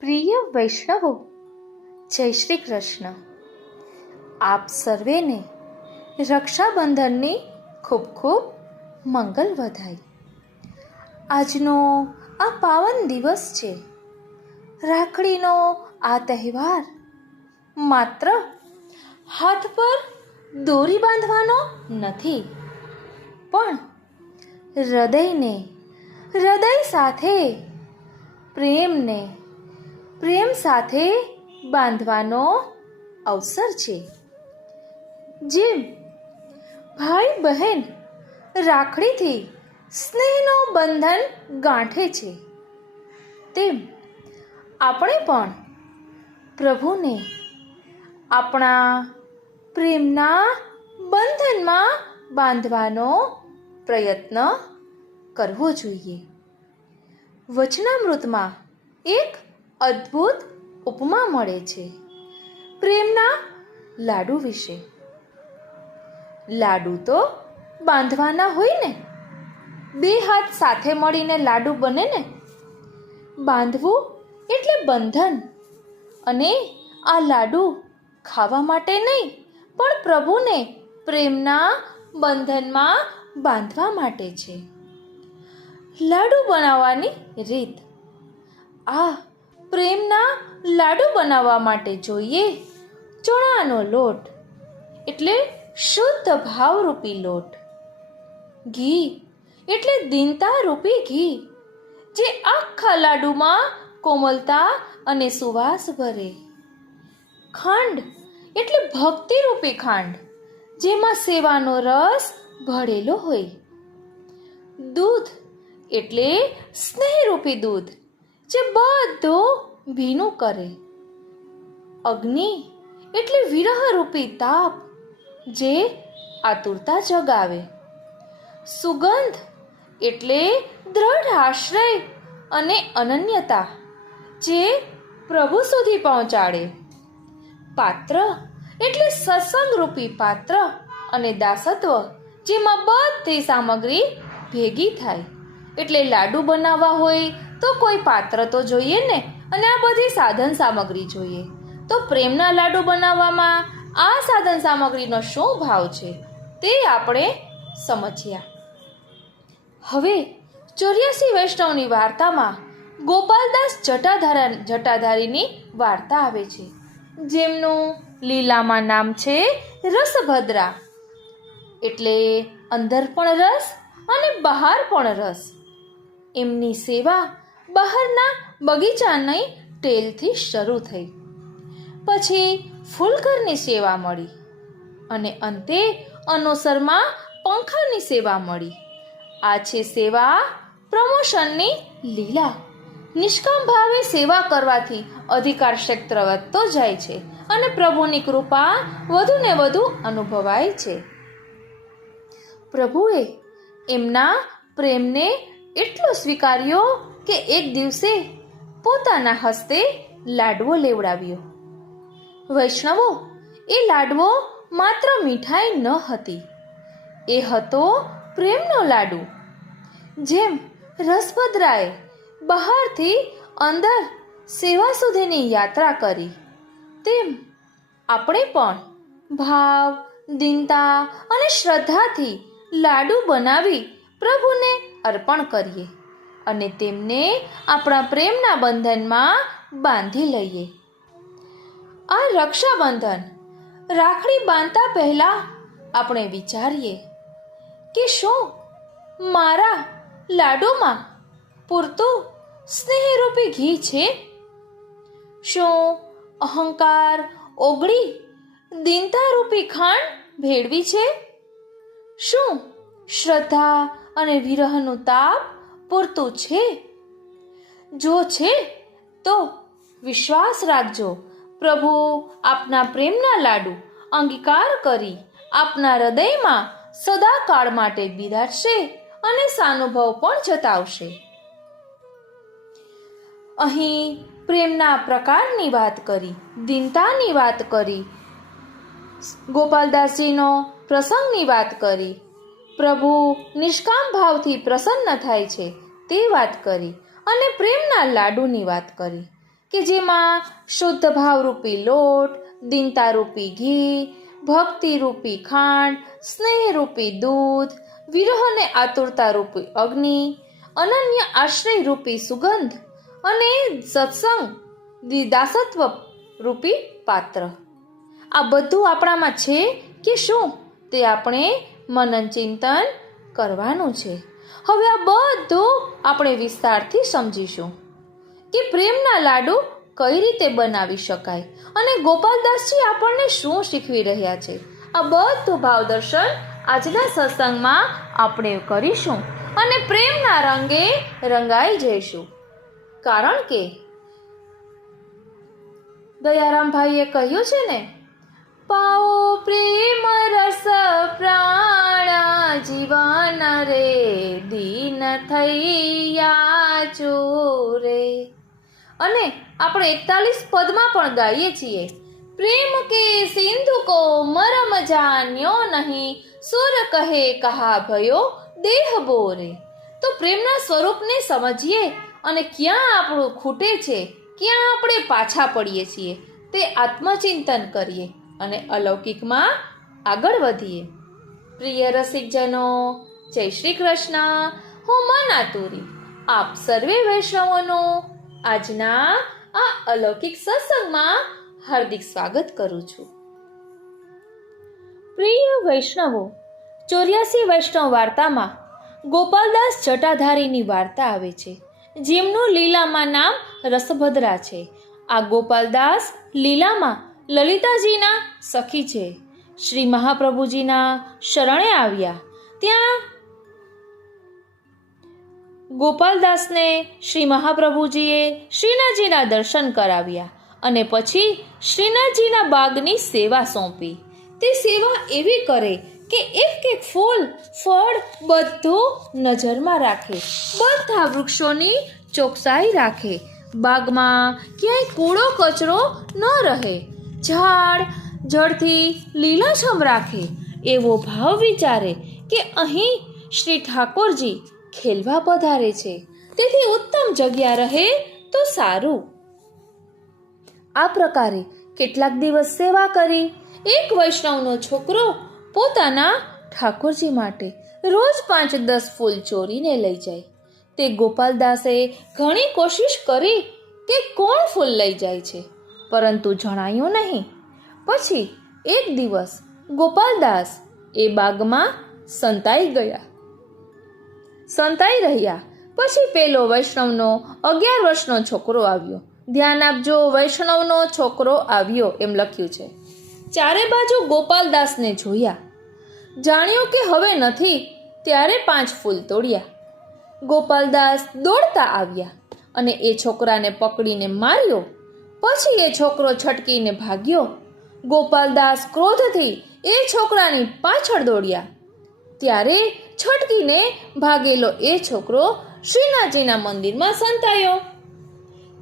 પ્રિય વૈષ્ણવો, જય શ્રી કૃષ્ણ. આપ સર્વેને રક્ષાબંધનની ખૂબ ખૂબ મંગલ વધાઈ. આજનો આ પાવન દિવસ છે. રાખડીનો આ તહેવાર માત્ર હાથ પર દોરી બાંધવાનો નથી, પણ હૃદયને હૃદય સાથે, પ્રેમને પ્રેમ સાથે બાંધવાનો અવસર છે. જેમ ભાઈ બહેન રાખડીથી સ્નેહનો બંધન ગાંઠે છે, તેમ આપણે પણ પ્રભુને આપણા પ્રેમના બંધનમાં બાંધવાનો પ્રયત્ન કરવો જોઈએ. વચનામૃતમાં એક અદ્ભુત ઉપમા મળે છે પ્રેમના લાડુ વિશે. લાડુ તો બાંધવાના હોય ને, બે હાથ સાથે મળીને લાડુ બને ને. બાંધવું એટલે બંધન, અને આ લાડુ ખાવા માટે નહીં, પણ પ્રભુને પ્રેમના બંધનમાં બાંધવા માટે છે. લાડુ બનાવવાની રીત. આ પ્રેમના લાડુ બનાવવા માટે જોઈએ ચણાનો લોટ, એટલે શુદ્ધ ભાવરૂપી લોટ. ઘી એટલે દીનતા રૂપી ઘી, જે આખા લાડુમાં કોમલતા અને સુવાસ ભરે. ખાંડ એટલે ભક્તિરૂપી ખાંડ, જેમાં સેવાનો રસ ભળેલો હોય. દૂધ એટલે સ્નેહરૂપી દૂધ, જે બધું ભીનું કરે. અગ્નિ એટલે વિરહરૂપી તાપ, જે આતુરતા જગાવે. સુગંધ એટલે દ્રઢ આશ્રય અને અનન્યતા, જે પ્રભુ સુધી પહોંચાડે. પાત્ર એટલે સત્સંગરૂપી પાત્ર અને દાસત્વ, જેમાં બધી સામગ્રી ભેગી થાય. એટલે લાડુ બનાવવા હોય તો કોઈ પાત્ર તો જોઈએ ને, અને આ બધી સાધન સામગ્રી જોઈએ. તો પ્રેમના લાડુ બનાવવામાં આ સાધન સામગ્રીનો શું ભાવ છે તે આપણે સમજ્યા. હવે 84 વૈષ્ણવની વાર્તામાં ગોપાલદાસ જટાધારીની વાર્તા આવે છે, જેમનું લીલામાં નામ છે રસભદ્રા. એટલે અંદર પણ રસ અને બહાર પણ રસ. એમની સેવા બહારના બગીચાની ટેલથી શરૂ થઈ, પછી ફૂલઘરની સેવા મળી, અને અંતે અનોસરમાં પંખાની સેવા મળી. આ છે સેવા પ્રમોશનની લીલા. નિષ્કામ ભાવે સેવા કરવાથી અધિકાર ક્ષેત્ર વધતો જાય છે, અને પ્રભુની કૃપા વધુ ને વધુ અનુભવાય છે. પ્રભુએ એમના પ્રેમને એટલો સ્વીકાર્યો કે એક દિવસે પોતાના હસ્તે લાડવો લેવડાવ્યો. વૈષ્ણવો, એ લાડવો માત્ર મીઠાઈ ન હતી, એ હતો પ્રેમનો લાડુ. જેમ રસભદ્રાએ બહારથી અંદર સેવા સુધીની યાત્રા કરી, તેમ આપણે પણ ભાવ, દીનતા અને શ્રદ્ધાથી લાડુ બનાવી પ્રભુને અર્પણ કરીએ, અને તેમને આપણા પ્રેમના બંધનમાં બાંધી લઈએ. આ રક્ષાબંધન, રાખડી બાંધતા પહેલા આપણે વિચારીએ કે શું મારા લાડુમાં પૂરતું સ્નેહરૂપી ઘી છે? શું અહંકાર ઓગળી દીનતારૂપી ખાંડ ભેળવી છે? શું શ્રદ્ધા અને વિરહનું તાપ પૂરતું છે? જો છે તો વિશ્વાસ રાખજો, પ્રભુ આપના પ્રેમના લાડુ અંગીકાર કરી આપના હૃદયમાં સદાકાળ માટે બિરાજશે અને સાનુભવ પણ જતાવશે. અહીં પ્રેમના પ્રકારની વાત કરી, દીનતાની વાત કરી, ગોપાલદાસજીનો પ્રસંગની વાત કરી, પ્રભુ નિષ્કામ ભાવથી પ્રસન્ન થાય છે તે વાત કરી, અને પ્રેમના લાડુની વાત કરી. કે જેમાં શુદ્ધ ભાવરૂપી લોટ, દીનતારૂપી ઘી, ભક્તિરૂપી ખાંડ, સ્નેહરૂપી દૂધ, વિરહ અને આતુરતારૂપી અગ્નિ, અનન્ય આશ્રયરૂપી સુગંધ અને સત્સંગ દાસત્વ રૂપી પાત્ર. આ બધું આપણામાં છે કે શું, તે આપણે મનન ચિંતન કરવાનું છે. હવે આ બધું આપણે વિસ્તારથી સમજીશું કે પ્રેમના લાડુ કઈ રીતે બનાવી શકાય અને ગોપાલદાસજી આપણને શું શીખવી રહ્યા છે. આ બધું ભાવદર્શન આજના સત્સંગમાં આપણે કરીશું અને પ્રેમના રંગે રંગાઈ જઈશું. કારણ કે દયારામભાઈએ કહ્યું છે ને, પાઓ પ્રેમ રસ પ્રાણ જીવન રે દીન થઈયા ચોરે. અને આપણે 41 પદમાં પણ ગાઈએ છીએ, પ્રેમ કે સિંધુ કો મરમ જાન્યો નહીં, સુર કહે કહા ભયો દેહ બોરે. તો પ્રેમના સ્વરૂપને સમજીએ અને ક્યાં આપણું ખૂટે છે, ક્યાં આપણે પાછા પડીએ છીએ, તે આત્મચિંતન કરીએ અને અલૌકિકમાં આગળ વધીએ. પ્રિય રસિકજનો, જય શ્રી કૃષ્ણ. હું મન આતુરી આપ સર્વે વૈષ્ણવોનો આજના આ અલૌકિક સત્સંગમાં હાર્દિક સ્વાગત કરું છું. પ્રિય વૈષ્ણવો, 84 વૈષ્ણવ વાર્તામાં ગોપાલદાસ જટાધારીની વાર્તા આવે છે, જેમનું લીલામાં નામ રસભદ્રા છે. આ ગોપાલદાસ લીલામાં લલિતાજીના સખી છે. શ્રી મહાપ્રભુજીના શરણે આવ્યા. ત્યાં ગોપાલદાસને શ્રી મહાપ્રભુજીએ શ્રીનાથજીના દર્શન કરાવ્યા અને પછી શ્રીનાથજીના બાગની સેવા સોંપી. તે સેવા એવી કરે કે એક એક ફૂલ ફળ બધું નજરમાં રાખે, બધા વૃક્ષોની ચોકસાઈ રાખે, બાગમાં ક્યાંય કૂડો કચરો ન રહે, ઝાડ જળથી લીલાછમ રાખે, એવો ભાવ વિચારે કે અહીં શ્રી ઠાકોરજી ખેલવા પધારે છે, તેથી ઉત્તમ જગ્યા રહે તો સારું. આ પ્રકારે કેટલાક દિવસ સેવા કરી એક વૈષ્ણવનો છોકરો પોતાના ઠાકોરજી માટે રોજ 5-10 ફૂલ ચોરીને લઈ જાય. તે ગોપાલદાસે ઘણી કોશિશ કરી કે કોણ ફૂલ લઈ જાય છે, પરંતુ જણાયું નહીં. પછી એક દિવસ ગોપાલદાસ એ બાગમાં સંતાઈ રહ્યા. પછી પેલો વૈષ્ણવનો 11 વર્ષનો છોકરો આવ્યો. ધ્યાન આપજો, વૈષ્ણવનો છોકરો આવ્યો એમ લખ્યું છે. ચારે બાજુ ગોપાલદાસને જોયા, જાણ્યું કે હવે નથી, ત્યારે 5 ફૂલ તોડ્યા. ગોપાલદાસ દોડતા આવ્યા અને એ છોકરાને પકડીને માર્યો. પછી એ છોકરો છટકીને ભાગ્યો. ગોપાલદાસ ક્રોધથી એ છોકરાની પાછળ દોડ્યા. ત્યારે છટકીને ભાગેલો એ છોકરો શ્રીનાથજીના મંદિરમાં સંતાયો.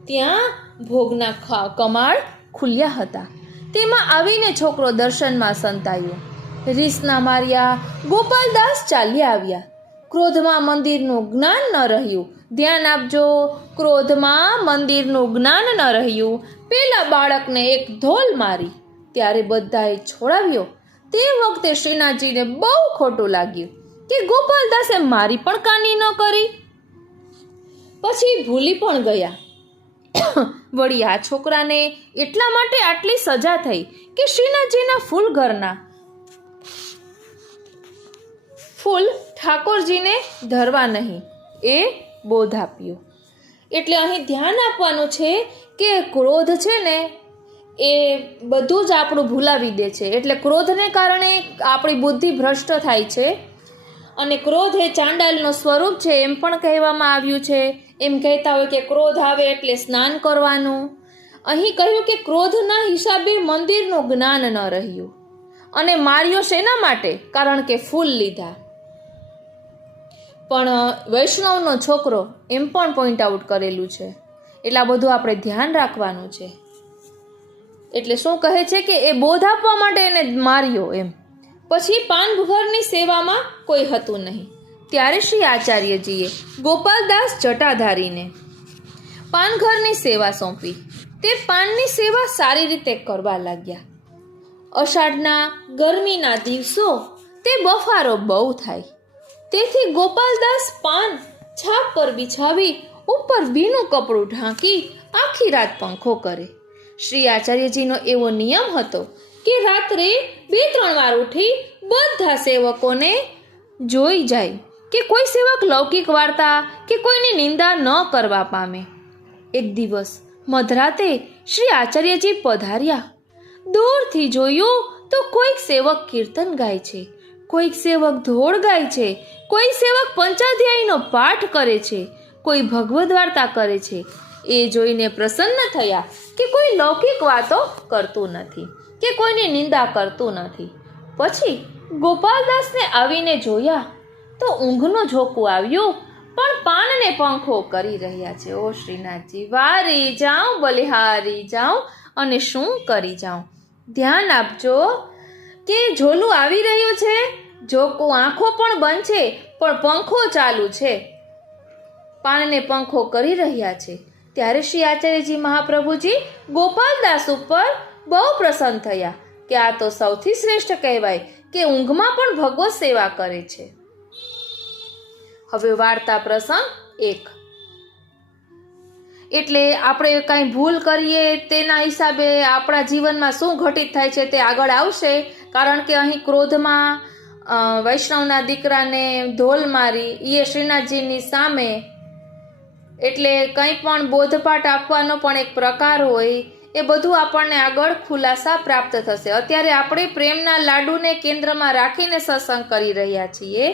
ત્યાં ભોગના કમાળ ખુલ્યા હતા. તેમાં આવીને છોકરો દર્શનમાં સંતાયો. રીસના માર્યા ગોપાલદાસ ચાલ્યા આવ્યા. ક્રોધમાં મંદિરનું જ્ઞાન ન રહ્યું. ધ્યાન આપજો, ક્રોધમાં મંદિરનું જ્ઞાન ન રહ્યું. પેલા બાળકને એક ધોલ મારી. ત્યારે બધાએ છોડાવ્યો. તે વખતે શ્રીનાથજીને બહુ ખોટું લાગ્યું કે ગોપાલદાસે મારી પણ કાની ન કરી. પછી ભૂલી પણ ગયા. વળી આ છોકરાને એટલા માટે આટલી સજા થઈ કે શ્રીનાથજીના ફૂલ ઘરના ફૂલ ઠાકોરજીને ધરવા નહીં, એ બોધ આપ્યો. એટલે અહીં ધ્યાન આપવાનું છે કે ક્રોધ છે ને એ બધું જ આપણું ભૂલાવી દે છે. એટલે ક્રોધને કારણે આપણી બુદ્ધિ ભ્રષ્ટ થાય છે અને ક્રોધ એ ચાંડાલનો સ્વરૂપ છે એમ પણ કહેવામાં આવ્યું છે. એમ કહેતા હોય કે ક્રોધ આવે એટલે સ્નાન કરવાનું. અહીં કહ્યું કે ક્રોધના હિસાબે મંદિરનું જ્ઞાન ન રહ્યું અને માર્યો શેના માટે? કારણ કે ફૂલ લીધા. પણ વૈષ્ણવનો છોકરો એમ પણ પોઈન્ટ આઉટ કરેલું છે. એટલે આ બધું આપણે ધ્યાન રાખવાનું છે. એટલે શું કહે છે કે એ બોધ આપવા માટે એને માર્યો એમ. પછી પાનઘરની સેવામાં કોઈ હતું નહીં. ત્યારે શ્રી આચાર્યજીએ ગોપાલદાસ જટાધારીને પાનઘરની સેવા સોંપી. તે પાનની સેવા સારી રીતે કરવા લાગ્યા. અષાઢના ગરમીના દિવસો તે બફારો બહુ થાય, તેથી ગોપાલદાસ પાન છાપ પર બિછાવી ઉપર ભીનું કપડું ઢાંકી આખી રાત પંખો કરે. શ્રી આચાર્યજીનો એવો નિયમ હતો કે રાત્રે 2-3 વાર ઉઠી બધા સેવકોને જોઈ જાય કે કોઈ સેવક લૌકિક વાર્તા કે કોઈની નિંદા ન કરવા પામે. એક દિવસ મધરાતે શ્રી આચાર્યજી પધાર્યા. દૂરથી જોયું તો કોઈક સેવક કીર્તન ગાય છે, કોઈક સેવક ધોળ ગાય છે, કોઈ સેવક પંચાધ્યાયીનો પાઠ કરે છે, કોઈ ભગવદ્ વાર્તા કરે છે. એ જોઈને પ્રસન્ન થયા કે કોઈ લૌકિક વાતો કરતું નથી કે કોઈની નિંદા કરતું નથી. પછી ગોપાલદાસને આવીને જોયા તો ઊંઘનો ઝોકું આવ્યું, પણ પાનને પંખો કરી રહ્યા છે. ઓ શ્રીનાથજી, વારી જાઉં બલિહારી જાઉં અને શું કરી જાઉં. ધ્યાન આપજો કે ઝોલું આવી રહ્યું છે, ઝોકું આંખો પણ બંધ છે પણ પંખો ચાલુ છે, પાનને પંખો કરી રહ્યા છે. ત્યારે શ્રી આચાર્યજી મહાપ્રભુજી ગોપાલદાસ ઉપર બહુ પ્રસન્ન થયા કે આ તો સૌથી શ્રેષ્ઠ કહેવાય કે ઊંઘમાં પણ ભગવત સેવા કરે છે. હવે વાર્તા પ્રસંગ 1. એટલે આપણે કાંઈ ભૂલ કરીએ તેના હિસાબે આપણા જીવનમાં શું ઘટિત થાય છે તે આગળ આવશે. કારણ કે અહીં ક્રોધમાં વૈષ્ણવના દીકરાને ધોલ મારી એ શ્રીનાથજીની સામે, એટલે કંઈ પણ બોધપાઠ આપવાનો પણ એક પ્રકાર હોય, એ બધું આપણને આગળ ખુલાસા પ્રાપ્ત થશે. અત્યારે આપણે પ્રેમના લાડુને કેન્દ્રમાં રાખીને સત્સંગ કરી રહ્યા છીએ.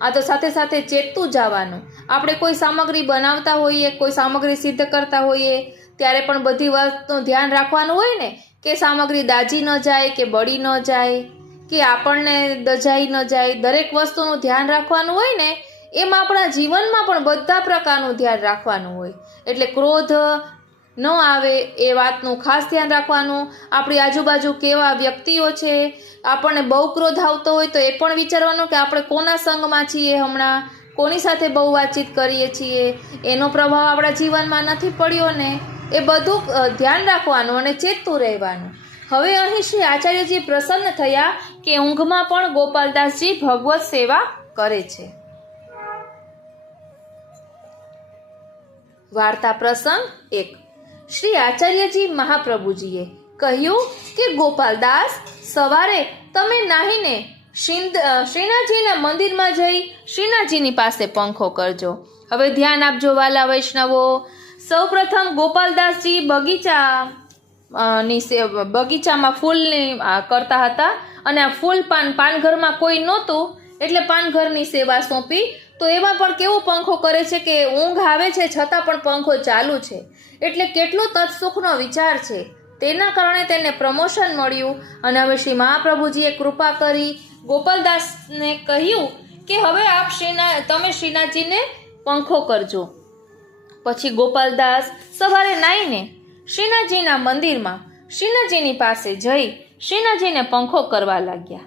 આ તો સાથે સાથે ચેતતું જવાનું. આપણે કોઈ સામગ્રી બનાવતા હોઈએ, કોઈ સામગ્રી સિદ્ધ કરતા હોઈએ ત્યારે પણ બધી વાતનું ધ્યાન રાખવાનું હોય ને, કે સામગ્રી દાજી ન જાય કે બળી ન જાય કે આપણને દજાઈ ન જાય. દરેક વસ્તુનું ધ્યાન રાખવાનું હોય ને, એમ આપણા જીવનમાં પણ બધા પ્રકારનું ધ્યાન રાખવાનું હોય. એટલે ક્રોધ ન આવે એ વાતનું ખાસ ધ્યાન રાખવાનું. આપણી આજુબાજુ કેવા વ્યક્તિઓ છે, આપણને બહુ ક્રોધ આવતો હોય તો એ પણ વિચારવાનું કે આપણે કોના સંગમાં છીએ, હમણાં કોની સાથે બહુ વાતચીત કરીએ છીએ, એનો પ્રભાવ આપણા જીવનમાં નથી પડ્યો ને, એ બધું ધ્યાન રાખવાનું અને ચેતતું રહેવાનું. હવે અહીં શ્રી આચાર્યજી પ્રસન્ન થયા કે ઊંઘમાં પણ ગોપાલદાસજી ભગવત સેવા કરે છે. વાર્તા પ્રસંગ 1. શ્રી આચાર્યજી મહાપ્રભુજીએ કહ્યું કે ગોપાલદાસ, સવારે તમે નાહીને શ્રીનાથજીના મંદિરમાં જઈ શ્રીનાથજીની પાસે પંખો કરજો. હવે ધ્યાન આપજો વાલા વૈષ્ણવો. સૌપ્રથમ ગોપાલદાસજી બગીચામાં ફૂલની કરતા હતા અને આ ફૂલ પાનઘરમાં કોઈ નહોતું એટલે પાનઘરની સેવા સોંપી. તો એમાં પણ કેવો પંખો કરે છે કે ઊંઘ આવે છે છતાં પણ પંખો ચાલુ છે, એટલે કેટલો તત્સુખનો વિચાર છે. તેના કારણે તેને પ્રમોશન મળ્યું અને હવે શ્રી મહાપ્રભુજીએ કૃપા કરી ગોપાલદાસને કહ્યું કે હવે તમે શ્રીનાથજીને પંખો કરજો. પછી ગોપાલદાસ સવારે નાહીને શ્રીનાથજીના મંદિરમાં શ્રીનાથજીની પાસે જઈ શ્રીનાથજીને પંખો કરવા લાગ્યા.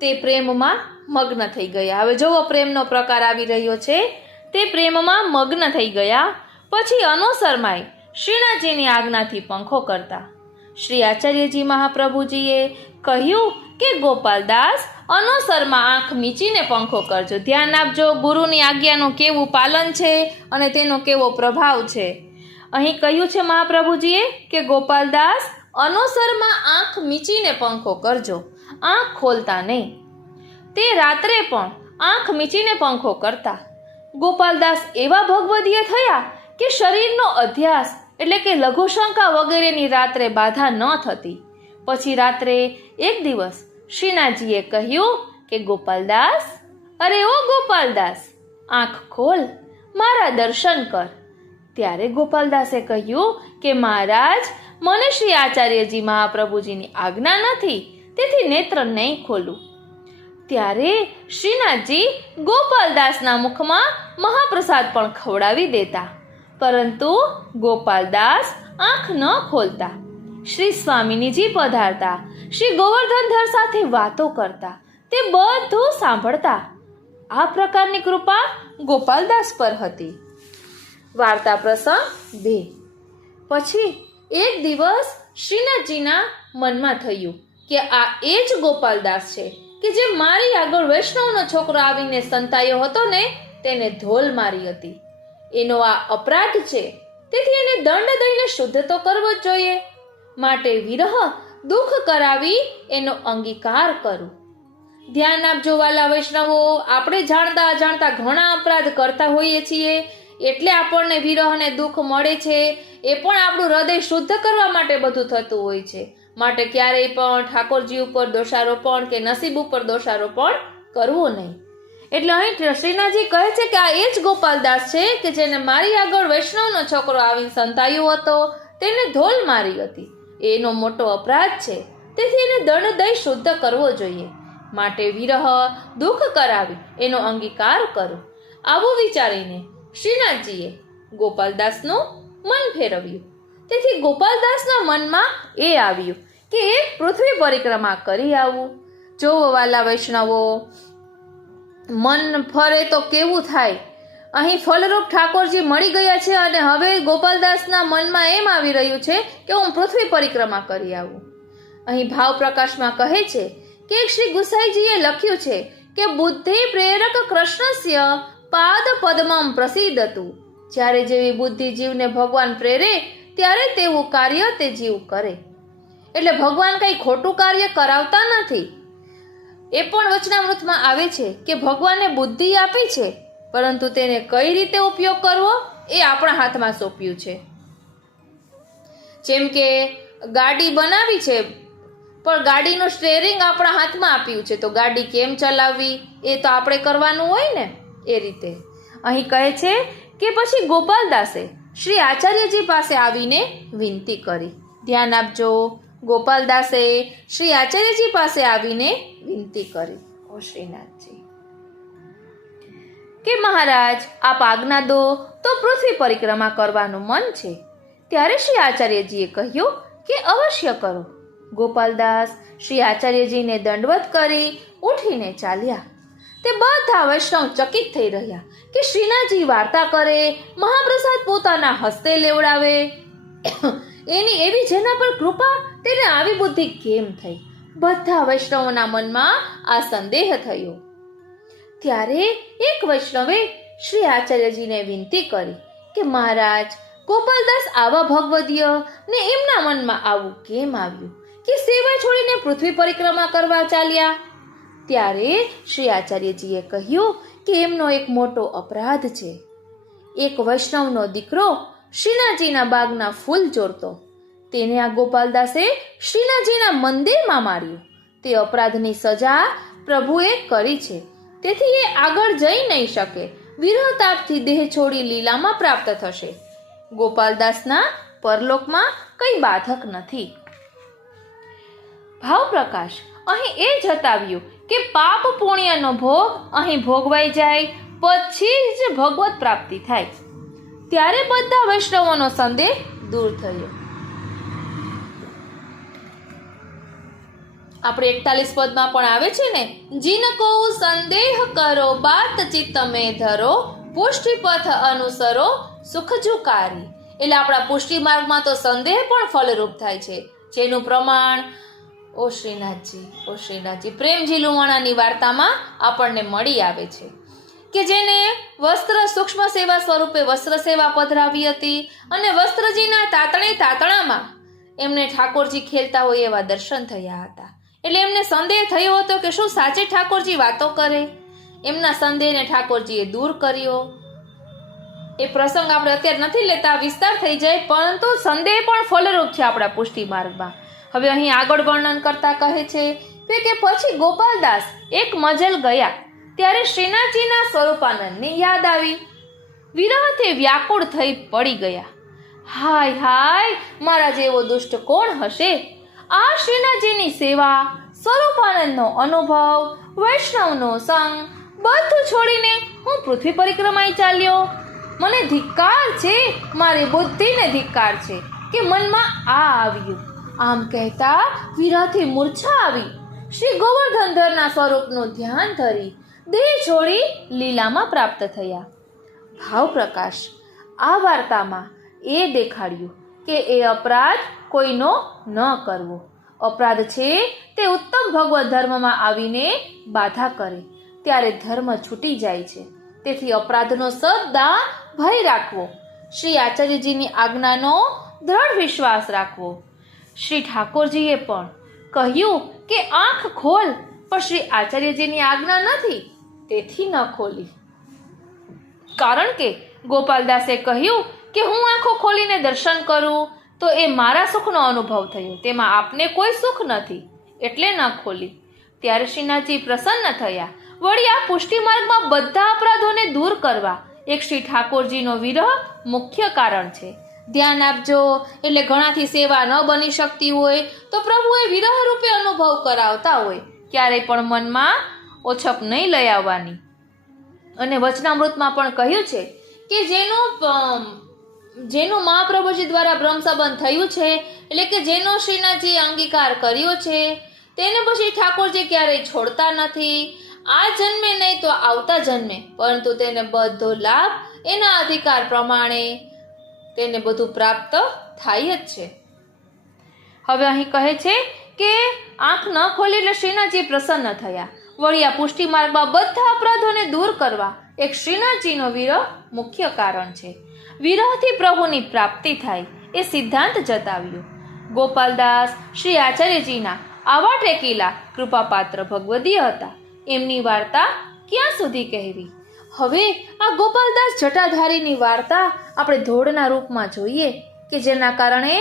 તે પ્રેમમાં મગ્ન થઈ ગયા. હવે જોવો પ્રેમનો પ્રકાર આવી રહ્યો છે. તે પ્રેમમાં મગ્ન થઈ ગયા. પછી અનુસરમાય શ્રીનાથજીની આજ્ઞાથી પંખો કરતા. શ્રી આચાર્યજી મહાપ્રભુજીએ કહ્યું કે ગોપાલદાસ, અનુસરમાં આંખ મીચીને પંખો કરજો. ધ્યાન આપજો ગુરુની આજ્ઞાનું કેવું પાલન છે અને તેનો કેવો પ્રભાવ છે. અહીં કહ્યું છે મહાપ્રભુજીએ કે ગોપાલદાસ, અનુસરમાં આંખ મીચીને પંખો કરજો, આંખ ખોલતા નહીં. તે રાત્રે પણ આંખ મીચીને પંખો કરતા. ગોપાલદાસ એવા ભગવદીય થયા કે શરીરનો અધ્યાસ એટલે કે લઘુશંકા વગેરેની રાત્રે બાધા ન થતી. પછી રાત્રે એક દિવસ શ્રીનાથજીએ કહ્યું કે ગોપાલદાસ, અરે ઓ ગોપાલદાસ, આંખ ખોલ, મારા દર્શન કર. ત્યારે ગોપાલદાસે કહ્યું કે મહારાજ, મને શ્રી આચાર્યજી મહાપ્રભુજીની આજ્ઞા નથી, તેથી નેત્ર નહીં ખોલું. ત્યારે શ્રીનાથજી ગોપાલદાસના મુખમાં મહાપ્રસાદ પણ ખવડાવી દેતા, પરંતુ ગોપાલદાસ આંખ ન ખોલતા. શ્રી સ્વામિનીજી પધારતા, શ્રી ગોવર્ધનધર સાથે વાતો કરતા, તે બધું સાંભળતા. આ પ્રકારની કૃપા ગોપાલદાસ પર હતી. વાર્તા પ્રસંગ 2. પછી એક દિવસ શ્રીનાથજીના મનમાં થયું કે આ એ જ ગોપાલદાસ છે કે જે મારી આગળ વૈષ્ણવનો છોકરો આવીને સંતાયો હતો ને તેને ધોલ મારી હતી. એનો આ અપરાધ છે, તેથી એને દંડ દઈને શુદ્ધ તો કરવો જ જોઈએ. માટે વિરહ દુઃખ કરાવી એનો અંગીકાર કરું. ધ્યાન આપજો વાલા વૈષ્ણવો, આપણે જાણતા અજાણતા ઘણા અપરાધ કરતા હોઈએ છીએ, એટલે આપણને વિરહ અને દુઃખ મળે છે. એ પણ આપણું હૃદય શુદ્ધ કરવા માટે બધું થતું હોય છે. માટે ક્યારેય પણ ઠાકોરજી ઉપર દોષારોપણ કે નસીબ ઉપર દોષારોપણ કરવું નહીં. એટલે અહીં શ્રીનાથજી કહે છે કે આ એ જ ગોપાલદાસ છે કે જેને મારી આગળ વૈષ્ણવનો છોકરો આવી સંતાયો હતો, તેને ધોલ મારી હતી. એનો મોટો અપરાધ છે, તેથી એને દંડ દઈ શુદ્ધ કરવો જોઈએ. માટે વિરહ દુઃખ કરાવી એનો અંગીકાર કરો. આવું વિચારીને શ્રીનાથજીએ ગોપાલદાસનું મન ફેરવ્યું. તેથી ગોપાલદાસના મનમાં એ આવ્યું કે એક પૃથ્વી પરિક્રમા કરી આવું. જો વાલા વૈષ્ણવો, મન ફરે તો કેવું થાય. અહીં ફલરૂપ ઠાકોરજી મળી ગયા છે અને હવે ગોપાલદાસના મનમાં એમ આવી રહ્યું છે કે હું પૃથ્વી પરિક્રમા કરી આવું. અહીં ભાવ પ્રકાશમાં કહે છે કે શ્રી ગુસાઈજીએ લખ્યું છે કે બુદ્ધિ પ્રેરક કૃષ્ણસ્ય પાદ પદ્મમ પ્રસિદ્ધતું. જ્યારે જેવી બુદ્ધિ જીવને ભગવાન પ્રેરે ત્યારે તેવું કાર્ય તે જીવ કરે. એટલે ભગવાન કંઈ ખોટું કાર્ય કરાવતા નથી. એ પણ વચનામૃતમાં આવે છે કે ભગવાને બુદ્ધિ આપી છે, પરંતુ તેને કઈ રીતે ઉપયોગ કરવો એ આપણા હાથમાં સોંપ્યું છે. જેમ કે ગાડી બનાવી છે, પણ ગાડીનું સ્ટેરિંગ આપણા હાથમાં આપ્યું છે, તો ગાડી કેમ ચલાવવી એ તો આપણે કરવાનું હોય ને. એ રીતે અહીં કહે છે કે પછી ગોપાલદાસે શ્રી આચાર્યજી પાસે આવીને વિનંતી કરી. ધ્યાન આપજો, ગોપાલદાસે શ્રી આચાર્યજી પાસે આવીને વિનંતી કરી. ઓ શ્રીનાથજી કે મહારાજ, આપ આજ્ઞા દો તો પૃથ્વી પરિક્રમા કરવાનું મન છે. ત્યારે શ્રી આચાર્યજીએ કહ્યું કે અવશ્ય કરો. ગોપાલદાસ શ્રી આચાર્યજીને દંડવત કરી ઉઠીને ચાલ્યા. તે બધા વૈષ્ણવ ચકિત થઈ રહ્યા કે શ્રીનાથજી વાર્તા કરે, મહાપ્રસાદ પોતાના હસ્તે લેવડાવે. એની એવી જેના પર કૃપા, તેને આવી બુદ્ધિ કેમ થઈ? બધા વૈષ્ણવોના મનમાં આ સંદેહ થયો. ત્યારે એક વૈષ્ણવે શ્રી આચાર્યજીને વિનંતી કરી કે મહારાજ, ગોપાલદાસ આવા ભગવદીય ને એમના મનમાં આવું કેમ આવ્યું કે સેવા છોડીને પૃથ્વી પરિક્રમા કરવા ચાલ્યા? ત્યારે શ્રી આચાર્યજીએ કહ્યું કે એમનો એક મોટો અપરાધ છે. એક વૈષ્ણવનો દીકરો શ્રીનાથજીના બાગના ફૂલ ચોરતો, તેને આ ગોપાલદાસે શ્રીનાથજીના મંદિરમાં માર્યું. તે અપરાધની સજા પ્રભુએ કરી છે, તેથી એ આગળ જઈ નહીં શકે. વિરહતાપથી દેહ છોડી લીલામાં પ્રાપ્ત થશે. ગોપાલદાસના પરલોકમાં કઈ બાધક નથી. ભાવ પ્રકાશ અહીં એ જતાવ્યું કે પાપ પુણ્યનો ભોગ અહીં ભોગવાઈ જાય પછી જ ભગવત પ્રાપ્તિ થાય. ત્યારે બધા વૈષ્ણવોનો સંદેહ દૂર થયો. આપણે 41 પદમાં પણ આવે છે ને, જીनको સંદેહ કરો બાત ચિત્ત મેં ધરો, પુષ્ટિ પથ અનુસરો સુખ જુકારી. એટલે આપણા પુષ્ટિ માર્ગમાં તો સંદેહ પણ ફલરૂપ થાય છે, જેનું પ્રમાણ ઓ શ્રીનાથજી પ્રેમજી લુવાણાની વાર્તામાં આપણને મળી આવે છે કે જેને વસ્ત્ર સૂક્ષ્મ સેવા સ્વરૂપે વસ્ત્ર સેવા પધરાવી હતી અને વસ્ત્રજીના તાતણામાં એમને ઠાકોરજી ખેલતા હોય એવા દર્શન થયા હતા. એટલે એમને સંદેહ થયો હતો કે શું સાચે ઠાકોરજી વાતો કરે? એમના સંદેહને ઠાકોરજીએ દૂર કર્યો. એ પ્રસંગ આપણે અત્યારે નથી લેતા, વિસ્તાર થઈ જાય, પરંતુ સંદેહ પણ ફલરૂપ છે આપણા પુષ્ટિ માર્ગમાં. હવે અહીં આગળ વર્ણન કરતા કહે છે કે પછી ગોપાલદાસ એક મજલ ગયા ત્યારે શ્રીનાથજીના સ્વરૂપાનંદની યાદ આવી. વિરહથી વ્યાકુળ થઈ પડી ગયા. હાય હાય, મારા જેવો દુષ્ટ કોણ હશે? આ શ્રીનાથજીની સેવા, સ્વરૂપાનંદનો અનુભવ, વૈષ્ણવનો સંગ બધું છોડીને હું પૃથ્વી પરિક્રમાએ ચાલ્યો. મને ધિક્કાર છે, મારી બુદ્ધિને ધિક્કાર છે કે મનમાં આ આવ્યું. આમ કહેતા વિરહથી મૂર્છા આવી. શ્રી ગોવર્ધનધરના સ્વરૂપનું ધ્યાન ધરી દેહ છોડી લીલામાં પ્રાપ્ત થયા. ભાવ પ્રકાશ આ વાર્તામાં એ દેખાડ્યું કે એ અપરાધ કોઈનો ન કરવો. અપરાધ છે તે ઉત્તમ ભગવત ધર્મમાં આવીને બાધા કરે ત્યારે ધર્મ છૂટી જાય છે. તેથી અપરાધનો સદા ભય રાખવો, શ્રી આચાર્યજીની આજ્ઞાનો દ્રઢ વિશ્વાસ રાખવો. શ્રી ઠાકોરજીએ પણ કહ્યું કે આંખ ખોલ, પણ શ્રી આચાર્યજીની આજ્ઞા નથી તેથી ન ખોલી. કારણ કે ગોપાલદાસે કહ્યું કે હું આંખો ખોલીને દર્શન કરું તો એ મારા સુખનો અનુભવ થયો, તેમાં આપને કોઈ સુખ નથી એટલે ન ખોલી. ત્યારે શ્રીનાથજી પ્રસન્ન થયા. વળી આ પુષ્ટિ માર્ગમાં બધા અપરાધોને દૂર કરવા એક શ્રી ઠાકોરજીનો વિરહ મુખ્ય કારણ છે. ધ્યાન આપજો. એટલે ઘણાથી સેવા ન બની શકતી હોય તો પ્રભુએ વિરહ રૂપે અનુભવ કરાવતા હોય, ક્યારેય પણ મનમાં ઓછપ નહીં લઈ આવવાની. અને વચનામૃતમાં પણ કહ્યું છે કે જેનું મહાપ્રભુજી દ્વારા બ્રહ્મ સંબંધ થયું છે, એટલે કે જેનો શ્રીનાથજી અંગીકાર કર્યો છે, તેને પછી ઠાકોરજી ક્યારેય છોડતા નથી. આ જન્મે નહીં તો આવતા જન્મે, પરંતુ તેને બધો લાભ એના અધિકાર પ્રમાણે તેને બધું પ્રાપ્ત થાય જ છે. હવે અહીં કહે છે કે આંખ ન ખોલી એટલે શ્રીનાથજી પ્રસન્ન થયા. વળી આ પુષ્ટિ માર્ગમાં બધા અપરાધોને દૂર કરવા એક શ્રીનાથજીનો વિરહ મુખ્ય કારણ છે. વિરહથી પ્રભુની પ્રાપ્તિ થાય એ સિદ્ધાંત જતાવ્યો. ગોપાલદાસ શ્રી આચાર્યજીના આવા ટેકીલા કૃપાપાત્ર ભગવદીય હતા. એમની વાર્તા ક્યાં સુધી કહેવી? હવે આ ગોપાલદાસ જટાધારીની વાર્તા આપણે ધોળના રૂપમાં જોઈએ કે જેના કારણે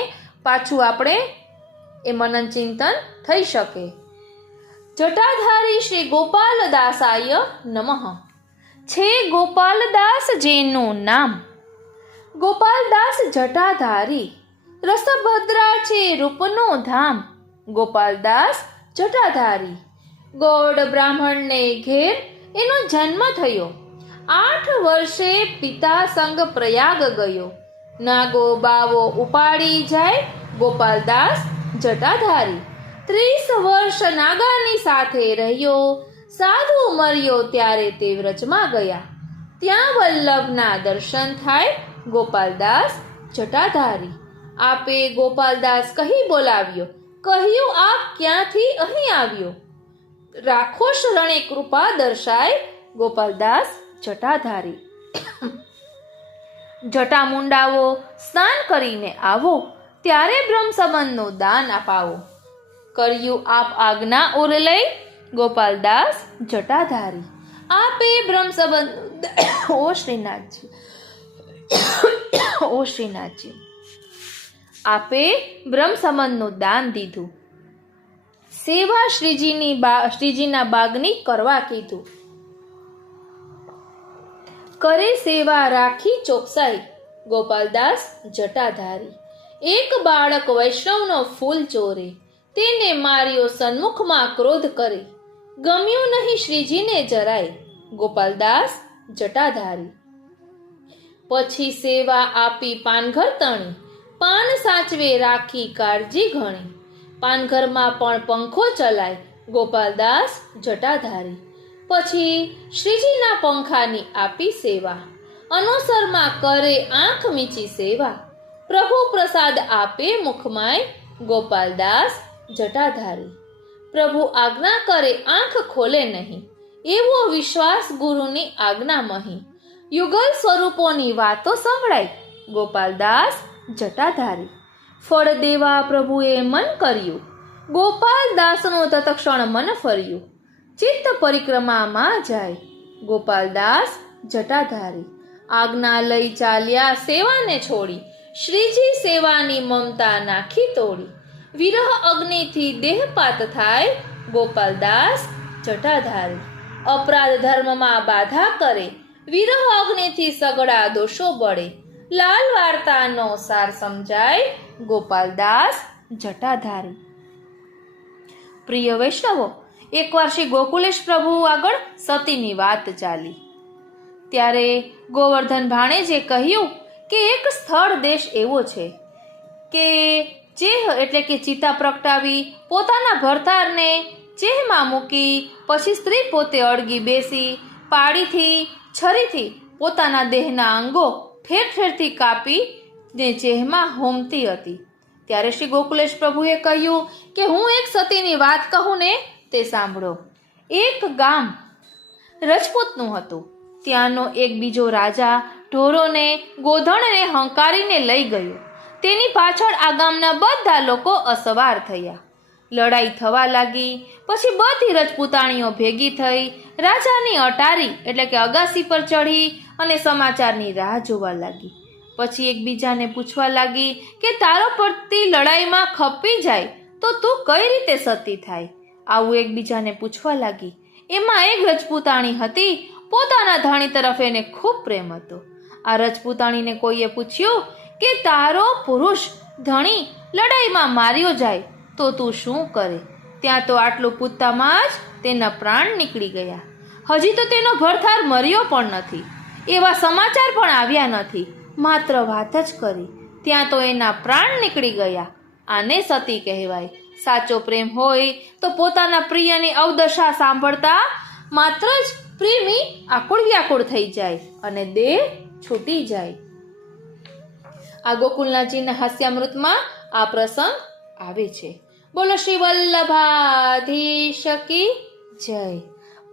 પાછું આપણે એ મનન ચિંતન થઈ શકે. જટાધારી શ્રી ગોપાલદાસાય નમઃ. છે ગોપાલદાસ જેનું નામ, ગોપાલદાસ જટાધારી. રસભદ્રા છે રૂપનો ધામ, ગોપાલદાસ જટાધારી. ગોડ બ્રાહ્મણને ઘેર એનો જન્મ થયો. 8 વર્ષે પિતા સંગ પ્રયાગ ગયો. નાગો બાવો ઉપાડી જાય ગોપાલદાસ જટાધારી. 30 વર્ષ નાગાની સાથે રહ્યો. સાધુ મર્યો ત્યારે તે વ્રજમાં ગયા. ત્યાં વલ્લભના દર્શન થાય ગોપાલદાસ જટાધારી. આપે ગોપાલદાસ કહી બોલાવ્યો. કહ્યું આપ ક્યાંથી અહીં આવ્યો? રાખો શરણે કૃપા દર્શાય ગોપાલદાસ જટાધારી. જટા મુંડાવો સ્નાન કરીને આવો, ત્યારે બ્રહ્મ સંબંધનું દાન અપાવો. કર્યું આપ આજ્ઞા ઓર લઈ ગોપાલદાસ જટાધારી. આપે બ્રહ્મ સંબંધ ઓ શ્રીનાથજી, ઓ શ્રીનાથજી, આપે બ્રહ્મ સંબંધનું દાન દીધું. સેવા શ્રીજીના બાગની કરવા કીધું. કરે સેવા રાખી ચોકસાઈ ગોપાલદાસ જટાધારી. એક બાળક વૈષ્ણવનો ફૂલ ચોરે, તેને માર્યો સન્મુખમાં ક્રોધ કરે. ગમ્યું નહીં શ્રીજીને જરાય ગોપાલદાસ જટાધારી. પછી સેવા આપી પાનઘર તણી, પાન સાચવે રાખી કાળજી ઘણી. પાનઘરમાં પણ પંખો ચલાય ગોપાલદાસ જટાધારી. પછી શ્રીજીના પંખાની આપી સેવા, અનુસરમાં કરે આંખ મીચી સેવા. પ્રભુ પ્રસાદ આપે મુખમાય ગોપાલદાસ જટાધારી. પ્રભુ આજ્ઞા કરે આંખ ખોલે નહીં, એવો વિશ્વાસ ગુરુની આજ્ઞા મહી. યુગલ સ્વરૂપોની વાતો સંભળાય ગોપાલદાસ જટાધારી. ફળ દેવા પ્રભુએ મન કર્યું, ગોપાલદાસનું તત્ક્ષણ મન ફર્યું. ચિત્ત પરિક્રમામાં જાય ગોપાલદાસ જટાધારી. આજ્ઞા લઈ ચાલ્યા સેવાને છોડી, શ્રીજી સેવાની મમતા નાખી તોડી. વિરહ અગ્નિથી દેહપાત થાય ગોપાલદાસ જટાધારી. અપરાધ ધર્મમાં બાધા કરે, વિરહ અગ્નિથી સગડા દોષો બળે. લાલ વાર્તાનો સાર સમજાય ગોપાલદાસ જટાધારી. પ્રિય વૈષ્ણવો, એકવાર શ્રી ગોકુલેશ પ્રભુ આગળ સતીની વાત ચાલી. ત્યારે ગોવર્ધન ભાણેજે કહ્યું કે એક સ્થળ દેશ એવો છે કે ચેહ એટલે કે ચિતા પ્રગટાવી પોતાના ભરતારને ચેહમાં મૂકી પછી સ્ત્રી પોતે અળગી બેસી પાડીથી છરીથી પોતાના દેહના અંગો ઠેર ઠેરથી કાપી જે ચેહમાં હોમતી હતી. ત્યારે શ્રી ગોકુલેશ પ્રભુએ કહ્યું કે હું એક સતીની વાત કહું ને તે સાંભળો. એક ગામ રજપૂતનું હતું. ત્યાંનો એક બીજો રાજા ઢોરોને ગોધણને હંકારીને લઈ ગયો. તેની પાછળ આ ગામના બધા લોકો અસવાર થયા. લડાઈ થવા લાગી. પછી બધી રજપૂતાણીઓ ભેગી થઈ રાજાની અટારી એટલે કે અગાસી પર ચઢી અને સમાચારની રાહ જોવા લાગી. પછી એકબીજાને પૂછવા લાગી કે તારો પતિ લડાઈમાં ખપી જાય તો તું કઈ રીતે સતી થાય. આવું એકબીજાને પૂછવા લાગી. એમાં એક રજપૂતાણી હતી. પોતાના ધણી તરફ એને ખૂબ પ્રેમ હતો. આ રજપૂતાણીને કોઈએ પૂછ્યું કે તારો પુરુષ ધણી લડાઈમાં માર્યો જાય તો તું શું કરે. ત્યાં તો આટલું પૂછતામાં જ તેના પ્રાણ નીકળી ગયા. હજી તો તેનો ભરથાર મર્યો પણ નથી. એવા સમાચાર પણ આવ્યા નથી. માત્ર વાત જ કરી ત્યાં તો એના પ્રાણ નીકળી ગયા. આને સતી કહેવાય. સાચો પ્રેમ હોય તો પોતાના પ્રિયની અવદશા સાંભળતા માત્ર જ પ્રેમી આકુળ વ્યાકુળ થઈ જાય અને દેહ છૂટી જાય. આ ગોકુલનાથજીના હાસ્યામૃતમાં આ પ્રસંગ આવે છે. બોલો શ્રી વલ્લભાધીશ કી જય.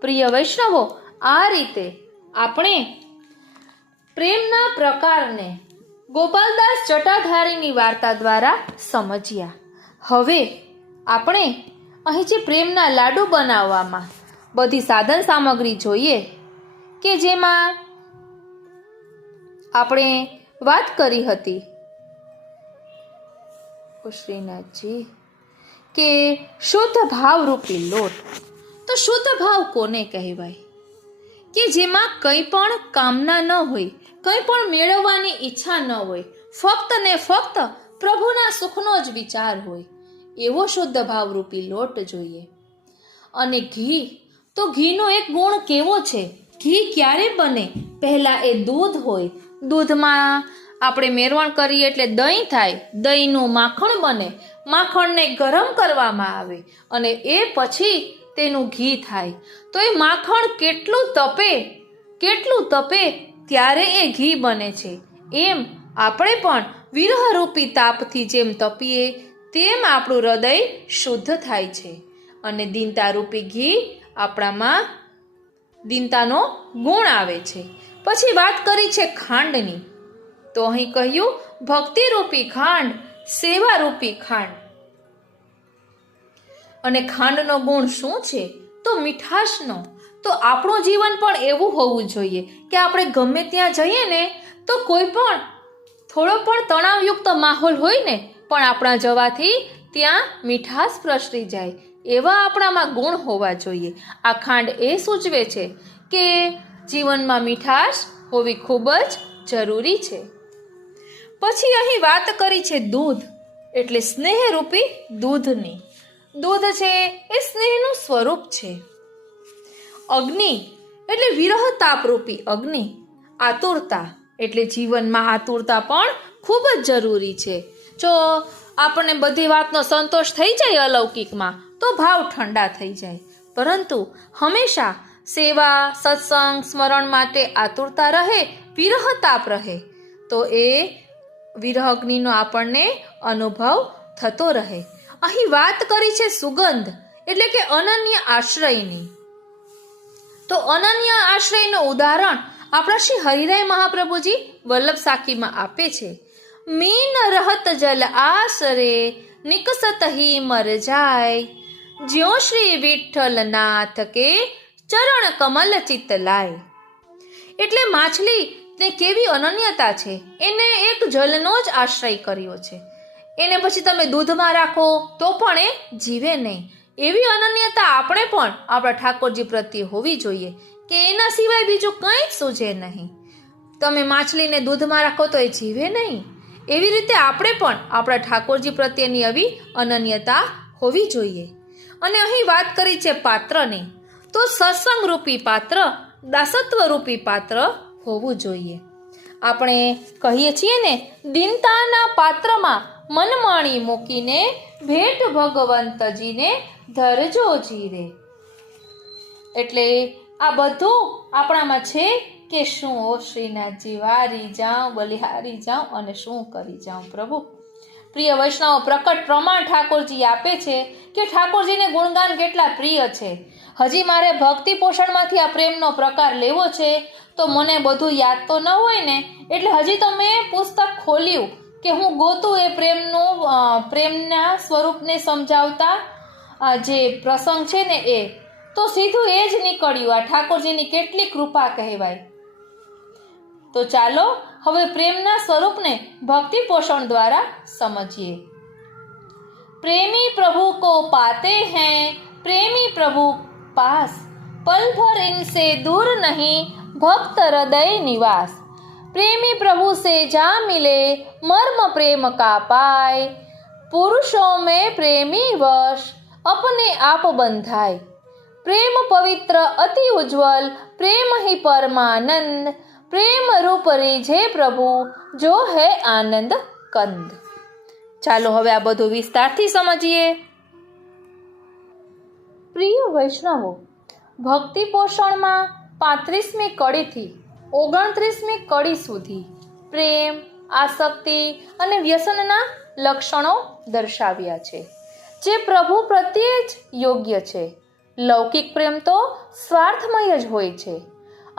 પ્રિય વૈષ્ણવો, આ રીતે આપણે પ્રેમના પ્રકારને ગોપાલદાસ જટાધારીની વાર્તા દ્વારા સમજ્યા. હવે આપણે અહીં જે પ્રેમના લાડુ બનાવવામાં બધી સાધન સામગ્રી જોઈએ કે જેમાં આપણે વાત કરી હતી શ્રીનાથજી કે શુદ્ધ ભાવ રૂપી લોટ. તો શુદ્ધ ભાવ કોને કહેવાય? કે જેમાં કંઈ પણ કામના ન હોય, કંઈ પણ મેળવવાની ઈચ્છા ન હોય, ફક્ત ને ફક્ત પ્રભુના સુખનો જ વિચાર હોય એવો શુદ્ધ ભાવરૂપી લોટ જોઈએ. અને ઘી, તો ઘીનો એક ગુણ કેવો છે? ઘી ક્યારે બને? પહેલાં એ દૂધ હોય. દૂધમાં આપણે મેરવણ કરીએ એટલે દહીં થાય. દહીંનું માખણ બને. માખણને ગરમ કરવામાં આવે અને એ પછી તેનું ઘી થાય. તો એ માખણ કેટલું તપે ત્યારે એ ઘી બને છે. એમ આપણે પણ વિરહરૂપી તાપથી જેમ તપીએ તેમ આપણું હૃદય શુદ્ધ થાય છે અને દીનતારૂપી ઘી આપણામાં દીનતાનો ગુણ આવે છે. પછી વાત કરી છે ખાંડની. તો અહીં કહ્યું ભક્તિરૂપી ખાંડ, સેવારૂપી ખાંડ. અને ખાંડનો ગુણ શું છે? તો મીઠાશનો. તો આપણું જીવન પણ એવું હોવું જોઈએ કે આપણે ગમે ત્યાં જઈએ ને તો કોઈ પણ થોડો પણ તણાવયુક્ત માહોલ હોય ને પણ આપણા જવાથી ત્યાં મીઠાશ પ્રસરી જાય એવા આપણામાં ગુણ હોવા જોઈએ. આ ખાંડ એ સૂચવે છે કે જીવનમાં મીઠાશ હોવી ખૂબ જ જરૂરી છે. પછી અહીં વાત કરી છે દૂધ એટલે સ્નેહરૂપી દૂધની. દૂધ છે એ સ્નેહનું સ્વરૂપ છે. અગ્નિ એટલે વિરહ તાપરૂપી અગ્નિ. આતુરતા એટલે જીવનમાં આતુરતા પણ ખૂબ જ જરૂરી છે. જો આપણને બધી વાતનો સંતોષ થઈ જાય અલૌકિકમાં તો ભાવ ઠંડા થઈ જાય. પરંતુ હંમેશા સેવા, સત્સંગ, સ્મરણ માટે આતુરતા રહે, વિરહ તાપ રહે તો એ વિરહ અગ્નિનો આપણને અનુભવ થતો રહે. અહીં વાત કરી છે સુગંધ એટલે કે અનન્ય આશ્રયની. તો અનન્ય આશ્રયનું ઉદાહરણ આપણા શ્રી હરિરાય મહાપ્રભુજી વલ્લભ સાખીમાં આપે છે. મીન રહત જલ આસરે નિકસત હી મર જાય, જ્યો શ્રી વિઠ્ઠલનાથ કે ચરણ કમલ ચિત્ત લાય. એટલે માછલી ને કેવી અનન્યતા છે. એને એક જલનો જ આશ્રય કર્યો છે. એને પછી તમે દૂધમાં રાખો તો પણ એ જીવે નહીં. એવી અનન્યતા આપણે પણ આપણા ઠાકોરજી પ્રત્યે હોવી જોઈએ કે એના સિવાય બીજું કંઈ જ સૂઝે નહીં. તમે માછલીને દૂધમાં રાખો તો એ જીવે નહીં. એવી રીતે આપણે પણ આપણા ઠાકોરજી પ્રત્યેની આવી અનન્યતા હોવી જોઈએ. અને અહીં વાત કરી છે પાત્રની. તો સત્સંગરૂપી પાત્ર, દાસત્વરૂપી પાત્ર હોવું જોઈએ. આપણે કહીએ છીએ ને દીનતાના પાત્રમાં મનમાણી મૂકીને ભેટ ભગવંતજીને ધરજો જીરે. એટલે આ બધું આપણામાં છે કે શું ઓ શ્રીનાથજી, વારી જાઉં, બલિહારી જાઉં અને શું કરી જાઉં પ્રભુ. પ્રિય વૈષ્ણવ, પ્રકટ પ્રમાણ ઠાકોરજી આપે છે કે ઠાકોરજીને ગુણગાન કેટલા પ્રિય છે. હજી મારે ભક્તિ પોષણમાંથી આ પ્રેમનો પ્રકાર લેવો છે તો મને બધું યાદ તો ન હોય ને, એટલે હજી તો મેં પુસ્તક ખોલ્યું કે હું ગોતું એ પ્રેમના સ્વરૂપને સમજાવતા જે પ્રસંગ છે ને એ તો સીધું એ જ નીકળ્યું. આ ઠાકોરજીની કેટલી કૃપા કહેવાય. તો ચાલો હવે પ્રેમના સ્વરૂપને ભક્તિ પોષણ દ્વારા સમજીએ. પ્રેમી પ્રભુ को पाते हैं, प्रेमी प्रभु पास, पल भर इनसे दूर नहीं, भक्त हृदय निवास. प्रेमी प्रभु से जा मिले, मर्म प्रेम का पाए, पुरुषों में प्रेमी वश अपने आप बंधाए. प्रेम पवित्र अति उज्ज्वल, प्रेम ही परमानंद, प्रेम रूप રીઝે પ્રભુ જો હે આનંદ કંદ. ચાલો હવે આ બધું વિસ્તારથી સમજીએ. પ્રિય વૈષ્ણવો, ભક્તિ પોષણમાં 35મી કડીથી 29મી કડી સુધી પ્રેમ, આસક્તિ અને વ્યસનના લક્ષણો દર્શાવ્યા છે, જે પ્રભુ પ્રત્યે જ યોગ્ય છે. લૌકિક પ્રેમ તો સ્વાર્થમય જ હોય છે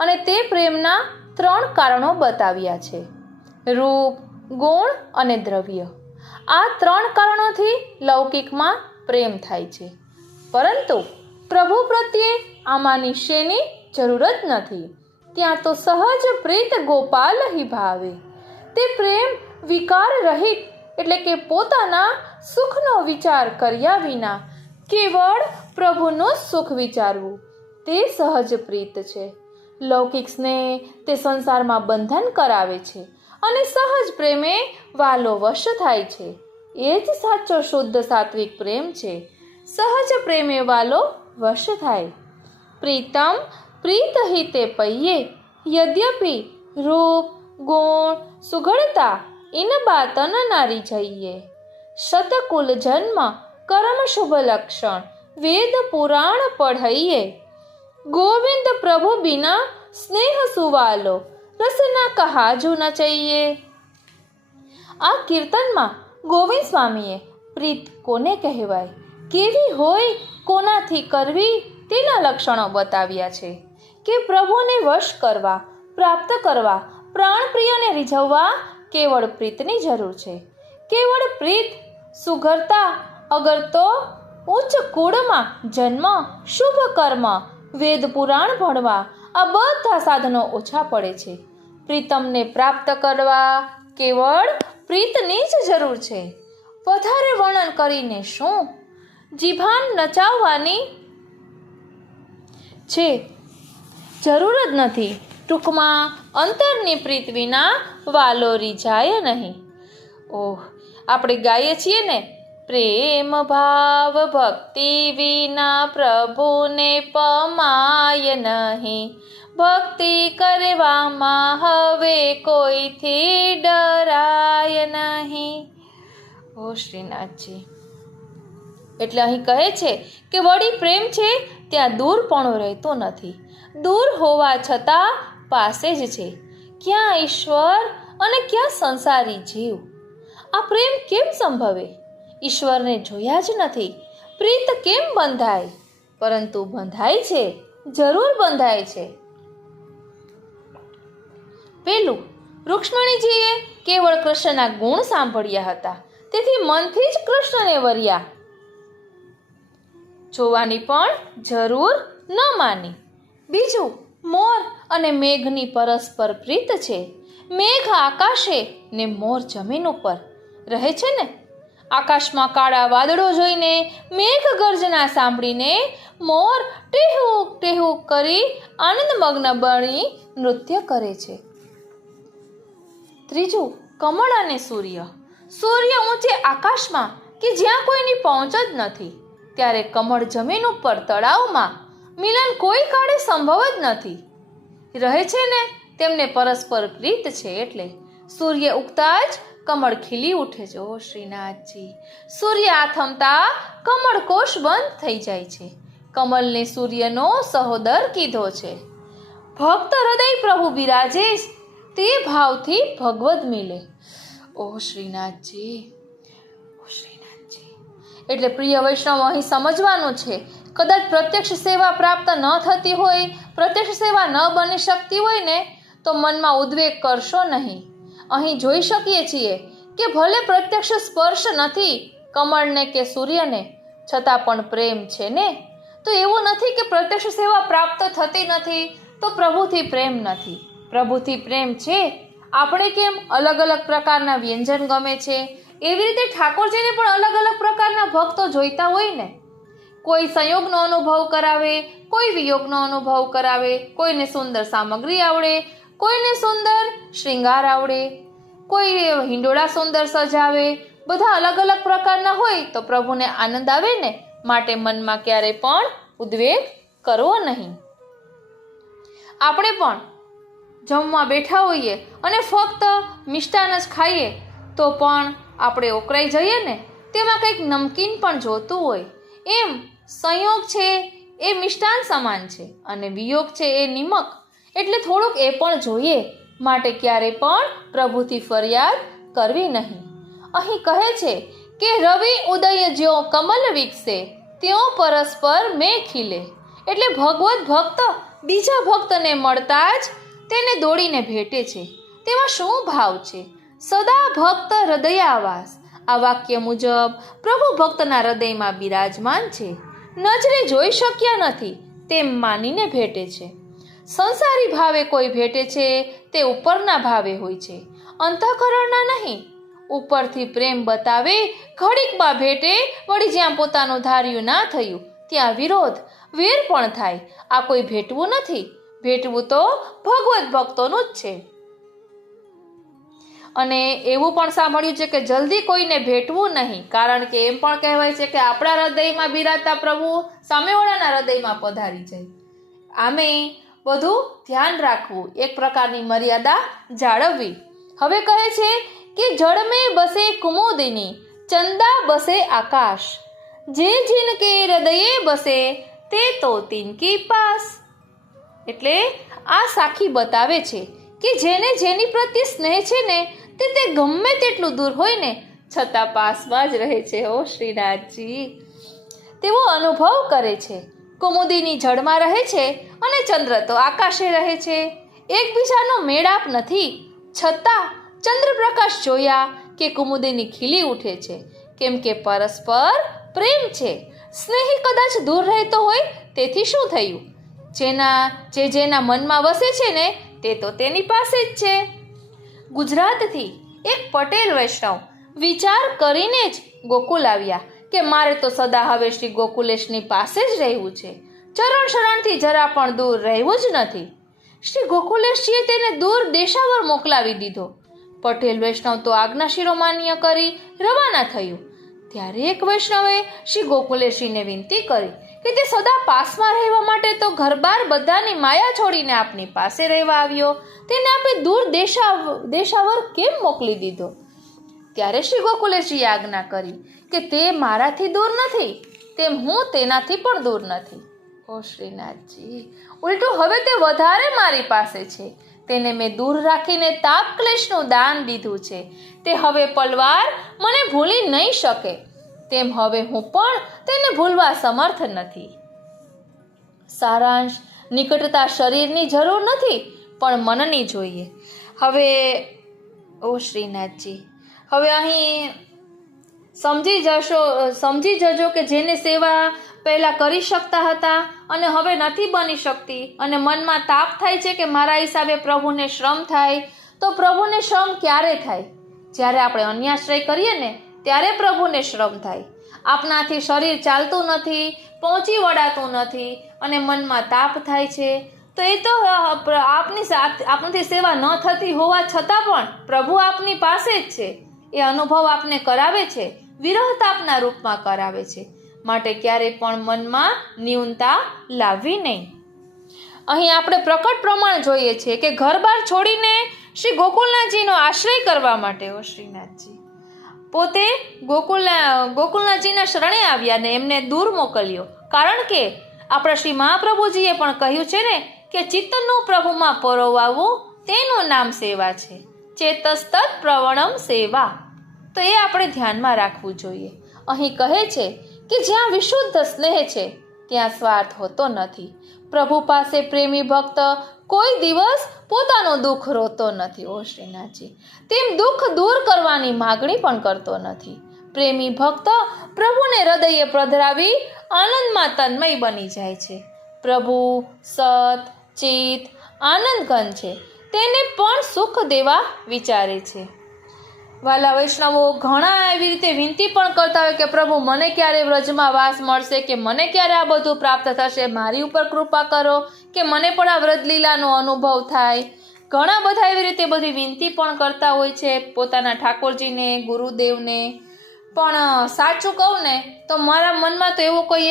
અને તે પ્રેમના 3 કારણો બતાવ્યા છે: રૂપ, ગુણ અને દ્રવ્ય. આ 3 કારણોથી લૌકિકમાં પ્રેમ થાય છે, પરંતુ પ્રભુ પ્રત્યે આમાંની શેની જરૂર જ નથી. ત્યાં તો સહજ પ્રીત ગોપાલ હિ ભાવે. તે પ્રેમ વિકાર રહિત, એટલે કે પોતાના સુખનો વિચાર કર્યા વિના કેવળ પ્રભુનું સુખ વિચારવું, તે સહજ પ્રીત છે. લૌકિક સ્નેહ તે સંસારમાં બંધન કરાવે છે અને સહજ પ્રેમે વાલો વશ થાય છે. એ જ સાચો શુદ્ધ સાત્વિક પ્રેમ છે. સહજ પ્રેમે વાલો વશ થાય. પ્રીતમ પ્રીત હિતે પૈયે, યદ્યપિ રૂપ ગુણ સુઘડતા ઇન બાતન નારી જઈએ. શતકુલ જન્મ કર્મ શુભ લક્ષણ, વેદ પુરાણ પઢઈએ. ગોવિંદ પ્રભુ બિના સ્નેહ સુવાલો, રસના કહાજુ ન ચઈએ. આ કીર્તનમાં ગોવિંદ સ્વામીએ પ્રીત કોને કહેવાય, કેવી હોય, કોનાથી કરવી તેના લક્ષણો બતાવ્યા છે કે પ્રભુને વશ કરવા, પ્રાપ્ત કરવા, પ્રાણપ્રિયને રીઝવવા કેવળ પ્રીતની જરૂર છે. કેવળ પ્રીત, સુઘરતા, અગર તો ઉચ્ચ કુળમાં જન્મ, શુભ કર્મ, વેદ પુરાણ ભણવા, આ બધા સાધનો ઓછા પડે છે. પ્રીતમને પ્રાપ્ત કરવા કેવળ પ્રીતની જ જરૂર છે. વધારે વર્ણન કરીને શું, જીભાન નચાવવાની છે જરૂર જ નથી. ટૂંકમાં અંતરની પ્રીત વિના વાલો રીઝાય નહીં. ઓહ, આપણે ગાઈએ છીએ ને, પ્રેમ ભાવ ભક્તિ વિના પ્રભુને પમાય નહીં, ભક્તિ કરવામાં હવે કોઈથી ડરાય નહીં. ઓ શ્રીનાથજી, એટલે અહીં કહે છે કે વળી પ્રેમ છે ત્યાં દૂરપણો રહેતો નથી, દૂર હોવા છતાં પાસે જ છે. ક્યાં ઈશ્વર અને ક્યાં સંસારી જીવ. આ પ્રેમ કેમ સંભવે? ઈશ્વરને જોયા જ નથી, પ્રીત કેમ બંધાય? પરંતુ બંધાય છે, જરૂર બંધાય છે. પેલું, રૂક્ષ્મણીજીએ કેવળ કૃષ્ણના ગુણ સાંભળ્યા હતા, તેથી મનથી જ કૃષ્ણને વર્યા, જોવાની પણ જરૂર ન માની. બીજું, મોર અને મેઘની પરસ્પર પ્રીત છે. મેઘ આકાશે ને મોર જમીન ઉપર રહે છે ને. આકાશમાં કાળા વાદળો જોઈને, મેઘ ગર્જના સાંભળીને મોર ટેહુક ટેહુક કરી આનંદમગ્ન બની નૃત્ય કરે છે. ત્રીજું, કમળ અને સૂર્ય. સૂર્ય ઊંચે આકાશમાં કે જ્યાં કોઈની પહોંચ જ નથી, ત્યારે કમળ જમીન ઉપર તળાવમાં મિલન કોઈ કાળે સંભવ જ નથી. રહે છે ને, તેમને પરસ્પર પ્રીત છે. એટલે સૂર્ય ઉગતા જ કમળ ખીલી ઉઠે છે. ઓ શ્રીનાથજી, સૂર્ય આથમતા કમળ કોષ બંધ થઈ જાય છે. કમલને સૂર્યનો સહોદર કીધો છે. ભક્ત હૃદય પ્રભુ બિરાજે, તે ભાવથી ભગવદ મિલે. ઓ શ્રીનાથજી, ઓ શ્રીનાથજી. એટલે પ્રિય વૈષ્ણવ, અહીં સમજવાનું છે, કદાચ પ્રત્યક્ષ સેવા પ્રાપ્ત ન થતી હોય, પ્રત્યક્ષ સેવા ન બની શકતી હોય ને, તો મનમાં ઉદ્વેગ કરશો નહીં. અહીં જોઈ શકીએ છીએ કે ભલે પ્રત્યક્ષ સ્પર્શ નથી કમળને કે સૂર્યને, છતાં પણ પ્રેમ છે ને. તો એવું નથી કે પ્રત્યક્ષ સેવા પ્રાપ્ત થતી નથી તો પ્રભુથી પ્રેમ નથી. પ્રભુથી પ્રેમ છે. આપણે કેમ અલગ અલગ પ્રકારના વ્યંજન ગમે છે, એવી રીતે ઠાકોરજીને પણ અલગ અલગ પ્રકારના ભક્તો જોઈતા હોય ને. કોઈ સંયોગનો અનુભવ કરાવે, કોઈ વિયોગનો અનુભવ કરાવે, કોઈને સુંદર સામગ્રી આવડે, કોઈને સુંદર શૃંગાર આવડે, કોઈ હિંડોળા સુંદર સજાવે. બધા અલગ અલગ પ્રકારના હોય તો પ્રભુને આનંદ આવે ને. માટે મનમાં ક્યારેય પણ ઉદ્વેગ કરવો નહીં. આપણે પણ જમવા બેઠા હોઈએ અને ફક્ત મિષ્ટાન જ ખાઈએ તો પણ આપણે ઓકરાઈ જઈએ ને. તેમાં કંઈક નમકીન પણ જોતું હોય. એમ સંયોગ છે એ મિષ્ટાન સમાન છે અને વિયોગ છે એ નિમક, એટલે થોડુંક એ પણ જોઈએ. માટે ક્યારેય પણ પ્રભુથી ફરિયાદ કરવી નહીં. અહીં કહે છે કે રવિ ઉદય જ્યો કમલ વિકસે, ત્યો પરસ્પર મેં ખીલે. એટલે ભગવત ભક્ત બીજા ભક્તને મળતા જ તેને દોડીને ભેટે છે. તેમાં શું ભાવ છે? સદા ભક્ત હૃદયાવાસ. આ વાક્ય મુજબ પ્રભુ ભક્તના હૃદયમાં બિરાજમાન છે. નજરે જોઈ શક્યા નથી તેમ માનીને ભેટે છે. સંસારી ભાવે કોઈ ભેટે છે તે ઉપરના ભાવે હોય છે, અંતઃકરણના નહીં. ઉપરથી પ્રેમ બતાવે, ઘડીકમાં ભેટે, વળી જ્યાં પોતાનું ધાર્યું ના થયું ત્યાં વિરોધ, વેર પણ થાય. આ કોઈ ભેટવું નથી. ભેટવું તો ભગવત ભક્તોનું જ છે. અને એવું પણ સાંભળ્યું છે કે જલ્દી કોઈને ભેટવું નહીં, કારણ કે એમ પણ કહેવાય છે કે આપણા હૃદયમાં બિરાજતા પ્રભુ સામેવાળાના હૃદયમાં પધારી જાય. આમે બધું ધ્યાન રાખવું, એક પ્રકારની મર્યાદા જાળવવી. હવે કહે છે કે જળ મેં બસે કુમુદિની, ચંદા બસે આકાશ, જે જિનકે હૃદયે બસે તે તો તિનકી પાસ. એટલે આ સાખી બતાવે છે કે જેને જેની પ્રત્યે સ્નેહ છે ને તે ગમે તેટલું દૂર હોય ને છતાં પાસમાં જ રહે છે. ઓ શ્રીનાથજી, તેવો અનુભવ કરે છે. કુમુદિની જળમાં રહે છે અને ચંદ્ર તો આકાશે રહે છે. એકબીજાનો મેળાપ નથી, છતાં ચંદ્રપ્રકાશ જોયા કે કુમુદિની ખીલી ઉઠે છે, કેમ કે પરસ્પર પ્રેમ છે. સ્નેહી કદાચ દૂર રહેતો હોય તેથી શું થયું? જેના મનમાં વસે છે ને તે તો તેની પાસે જ છે. ગુજરાતથી એક પટેલ વૈષ્ણવ વિચાર કરીને જ ગોકુલ આવ્યા કે મારે તો સદા હવે શ્રી ગોકુલેશની પાસે જ રહેવું છે. ચરણ શરણથી જરા પણ દૂર રહેવું જ નથી. શ્રી ગોકુલેશજીએ તેને દૂર દેશાવર મોકલાવી દીધો. પટેલ વૈષ્ણવ તો આજ્ઞા શિરોમાન્ય કરી રવાના થયું. ત્યારે એક વૈષ્ણવે શ્રી ગોકુલેશજીને વિનંતી કરી કે તે સદા પાસમાં રહેવા માટે તો ઘરબાર બધાની માયા છોડીને આપની પાસે રહેવા આવ્યો, તેને આપણે દૂર દેશાવર કેમ મોકલી દીધો? ત્યારે શ્રી ગોકુલેશજીએ આજ્ઞા કરી કે તે મારાથી દૂર નથી તેમ હું તેનાથી પણ દૂર નથી. ઓ શ્રીનાથજી, ઉલટું હવે તે વધારે મારી પાસે છે. તેને મેં દૂર રાખીને તાપ ક્લેશનું દાન દીધું છે. તે હવે પલવાર મને ભૂલી નહીં શકે, તેમ હવે હું પણ તેને ભૂલવા સમર્થ નથી. સારાંશ: નિકટતા શરીરની જરૂર નથી પણ મનની જોઈએ. હવે ઓ શ્રીનાથજી, હવે અહીં સમજી જજો કે જેને સેવા પહેલાં કરી શકતા હતા અને હવે નથી બની શકતી અને મનમાં તાપ થાય છે કે મારા હિસાબે પ્રભુને શ્રમ થાય, તો પ્રભુને શ્રમ ક્યારે થાય? જ્યારે આપણે અન્યાશ્રય કરીએ ને ત્યારે પ્રભુને શ્રમ થાય. આપણાથી શરીર ચાલતું નથી, પહોંચી વળાતું નથી અને મનમાં તાપ થાય છે, તો એ તો આપણાથી સેવા ન થતી હોવા છતાં પણ પ્રભુ આપની પાસે જ છે. એ અનુભવ આપને કરાવે છે, વિરહ તાપના રૂપમાં કરાવે છે. માટે ક્યારેય પણ મનમાં ન્યૂનતા લાવવી નહીં. અહીં આપણે પ્રકટ પ્રમાણ જોઈએ છે કે ઘરબાર છોડીને શ્રી ગોકુલનાથજીનો આશ્રય કરવા માટે ઓ શ્રીનાથજી પોતે ગોકુલનાથજીના શરણે આવ્યા ને એમને દૂર મોકલ્યો. કારણ કે આપણા શ્રી મહાપ્રભુજીએ પણ કહ્યું છે ને કે ચિત્તનું પ્રભુમાં પરોવાવું તેનું નામ સેવા છે. ચેતસ્તત પ્રવણમ સેવા. તો એ આપણે ધ્યાનમાં રાખવું જોઈએ. અહીં કહે છે કે જ્યાં વિશુદ્ધ સ્નેહ છે ત્યાં સ્વાર્થ હોતો નથી. પ્રભુ પાસે પ્રેમી ભક્ત કોઈ દિવસ પોતાનું દુઃખ રોતો નથી. ઓ શ્રીનાથજી, તેમ દુઃખ દૂર કરવાની માગણી પણ કરતો નથી. પ્રેમી ભક્ત પ્રભુને હૃદયે પધરાવી આનંદમાં તન્મય બની જાય છે. પ્રભુ સત ચિત આનંદ ઘન છે, તેને પણ સુખ દેવા વિચારે છે. વાલા વૈષ્ણવો ઘણા એવી રીતે વિનંતી પણ કરતા હોય કે પ્રભુ મને ક્યારે વ્રજમાં વાસ મળશે, કે મને ક્યારે આ બધું પ્રાપ્ત થશે, મારી ઉપર કૃપા કરો, કે મને પણ આ વ્રજલીલાનો અનુભવ થાય. ઘણા બધા એવી રીતે બધી વિનંતી પણ કરતા હોય છે પોતાના ઠાકોરજીને, ગુરુદેવને. પણ સાચું કહું ને તો મારા મનમાં તો એવું કોઈ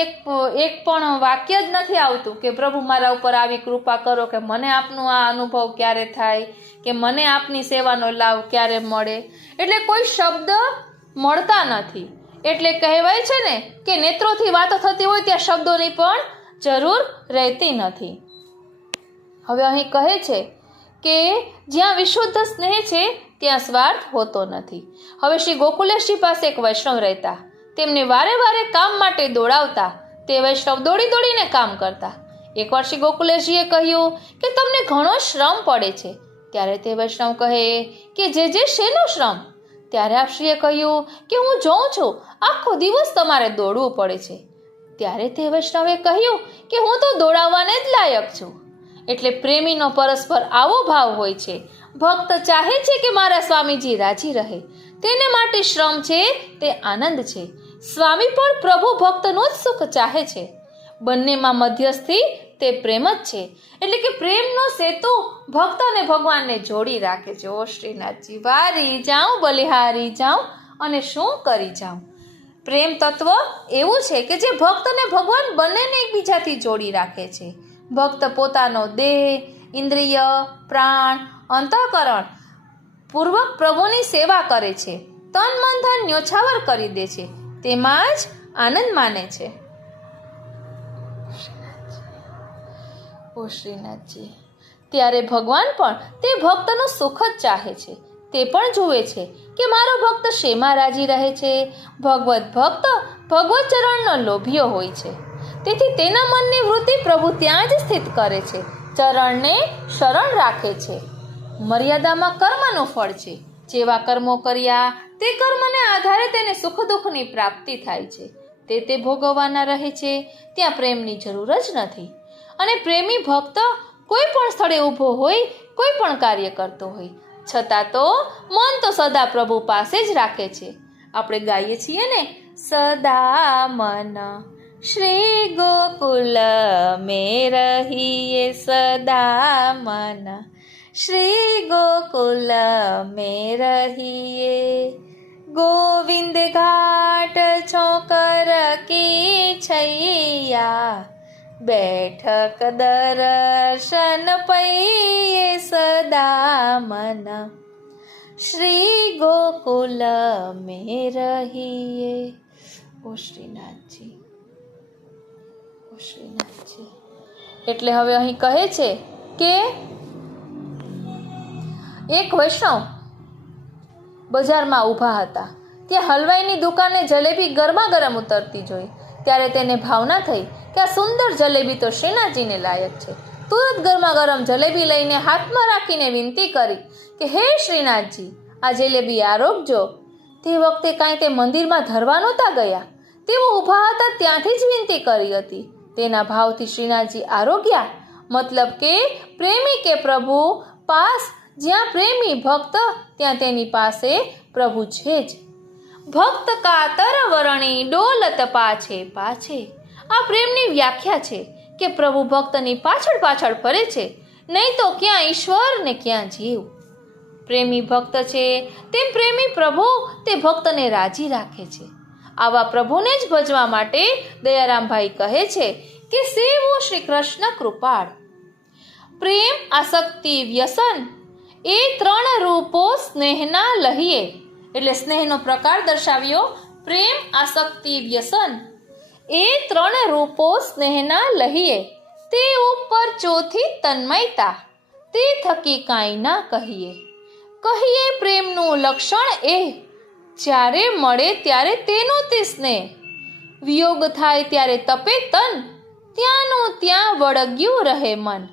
એક પણ વાક્ય જ નથી આવતું કે પ્રભુ મારા ઉપર આવી કૃપા કરો, કે મને આપનું આ અનુભવ ક્યારે થાય, કે મને આપની સેવાનો લાભ ક્યારે મળે. એટલે કોઈ શબ્દ મળતા નથી. એટલે કહેવાય છે ને કે નેત્રોથી વાતો થતી હોય ત્યાં શબ્દોની પણ જરૂર રહેતી નથી. હવે અહીં કહે છે કે જ્યાં વિશુદ્ધ સ્નેહ છે ત્યાં સ્વાર્થ હોતો નથી. હવે શ્રી ગોકુલેશજી પાસે એક વૈષ્ણવ રહેતા. તેમને વારે વારે કામ માટે દોડાવતા. તે વૈષ્ણવ દોડી દોડીને કામ કરતા. એકવાર શ્રી ગોકુલેશજીએ કહ્યું કે તમને ઘણો શ્રમ પડે છે. ત્યારે તે વૈષ્ણવ કહે કે જે શેનો શ્રમ? ત્યારે આપશ્રીએ કહ્યું કે હું જોઉં છું આખો દિવસ તમારે દોડવું પડે છે. ત્યારે તે વૈષ્ણવે કહ્યું કે હું તો દોડાવવાને જ લાયક છું. એટલે પ્રેમીનો પરસ્પર આવો ભાવ હોય છે. ભક્ત ચાહે છે કે મારા સ્વામીજી રાજી રહે, તેને માટે શ્રમ છે તે આનંદ છે. સ્વામી પણ પ્રભુ ભક્તનું જ સુખ ચાહે છે. બંનેમાં મધ્યસ્થી તે પ્રેમ જ છે. એટલે કે પ્રેમનો સેતુ ભક્ત અને ભગવાનને જોડી રાખે છે. ઓ શ્રીનાથજી, વારી જાઉં બલિહારી જાઉં અને શું કરી જાઉં. પ્રેમ તત્વ એવું છે કે જે ભક્ત અને ભગવાન બંનેને એકબીજાથી જોડી રાખે છે. ભક્ત પોતાનો દેહ, ઇન્દ્રિય, પ્રાણ, અંતઃકરણ પૂર્વક પ્રભુની સેવા કરે છે. તન મન ધન ન્યોછાવર કરી દે છે. તેમાં જ આનંદ માને છે. ઓ શ્રીનાથજી, ત્યારે ભગવાન પણ તે ભક્તનું સુખ જ ચાહે છે. તે પણ જુએ છે કે મારો ભક્ત શેમાં રાજી રહે છે. ભગવત ભક્ત ભગવત ચરણનો લોભીઓ હોય છે. તેથી તેના મનની વૃત્તિ પ્રભુ ત્યાં જ સ્થિત કરે છે. ચરણને શરણ રાખે છે. મર્યાદામાં કર્મનું ફળ છે. જેવા કર્મો કર્યા તે કર્મને આધારે તેને સુખ દુઃખની પ્રાપ્તિ થાય છે. તે ભોગવવાના રહે છે. ત્યાં પ્રેમની જરૂર જ નથી. અને પ્રેમી ભક્ત કોઈ પણ સ્થળે ઊભો હોય, કોઈ પણ કાર્ય કરતો હોય, છતાં તો મન તો સદા પ્રભુ પાસે જ રાખે છે. આપણે ગાઈએ છીએ ને, સદા મન શ્રી ગોકુલ મેં રહીએ, સદા મન શ્રી ગોકુલ મેં રહીએ. ગોવિંદ ઘાટ છોકર કી છૈયા, બેઠક દર્શન પૈયે, સદા મન શ્રી ગોકુલ મેં રહીએ. ઓ શ્રીનાથજી, ઓ શ્રીનાથજી. એટલે હવે અહીં કહે છે કે એક વૈષ્ણવ બજારમાં ઊભા હતા. ત્યાં હલવાઈની દુકાને જલેબી ગરમા ગરમ ઉતરતી જોઈ. ત્યારે તેને ભાવના થઈ કે આ સુંદર જલેબી તો શ્રીનાથજીને લાયક છે. તુરંત ગરમા ગરમ જલેબી લઈને હાથમાં રાખીને વિનંતી કરી કે હે શ્રીનાથજી, આ જલેબી આરોગજો. તે વખતે કાંઈ તે મંદિરમાં ધરવા નહોતા ગયા. તેઓ ઊભા હતા ત્યાંથી જ વિનંતી કરી હતી. તેના ભાવથી શ્રીનાથજી આરોગ્યા. મતલબ કે પ્રેમી કે પ્રભુ પાસ, જ્યાં પ્રેમી ભક્ત ત્યાં તેની પાસે પ્રભુ છે જ. ભક્ત કાતર વરણી ડોલત પાછે પાછે. આ પ્રેમની વ્યાખ્યા છે કે પ્રભુ ભક્તની પાછળ પાછળ ફરે છે. નહીં તો ક્યાં ઈશ્વર ને ક્યાં જીવ. પ્રેમી ભક્ત છે તેમ પ્રેમી પ્રભુ તે ભક્તને રાજી રાખે છે. આવા પ્રભુને જ ભજવા માટે દયારામભાઈ કહે છે કે સેવો શ્રી કૃષ્ણ કૃપાળ. પ્રેમ, આસક્તિ, વ્યસન એ ત્રણ રૂપો સ્નેહના લહીએ. એટલે સ્નેહનો પ્રકાર દર્શાવ્યો. પ્રેમ, આસક્તિ, વ્યસન એ ત્રણ રૂપો સ્નેહના લહીએ. તે ઉપર ચોથી તન્મયતા, તે થકી કાંઈ ના કહીએ. કહીએ પ્રેમનું લક્ષણ એ, જ્યારે મળે ત્યારે તેનો તે સ્નેહ. વિયોગ થાય ત્યારે તપે તન, ત્યાંનું ત્યાં વળગ્યું રહે મન.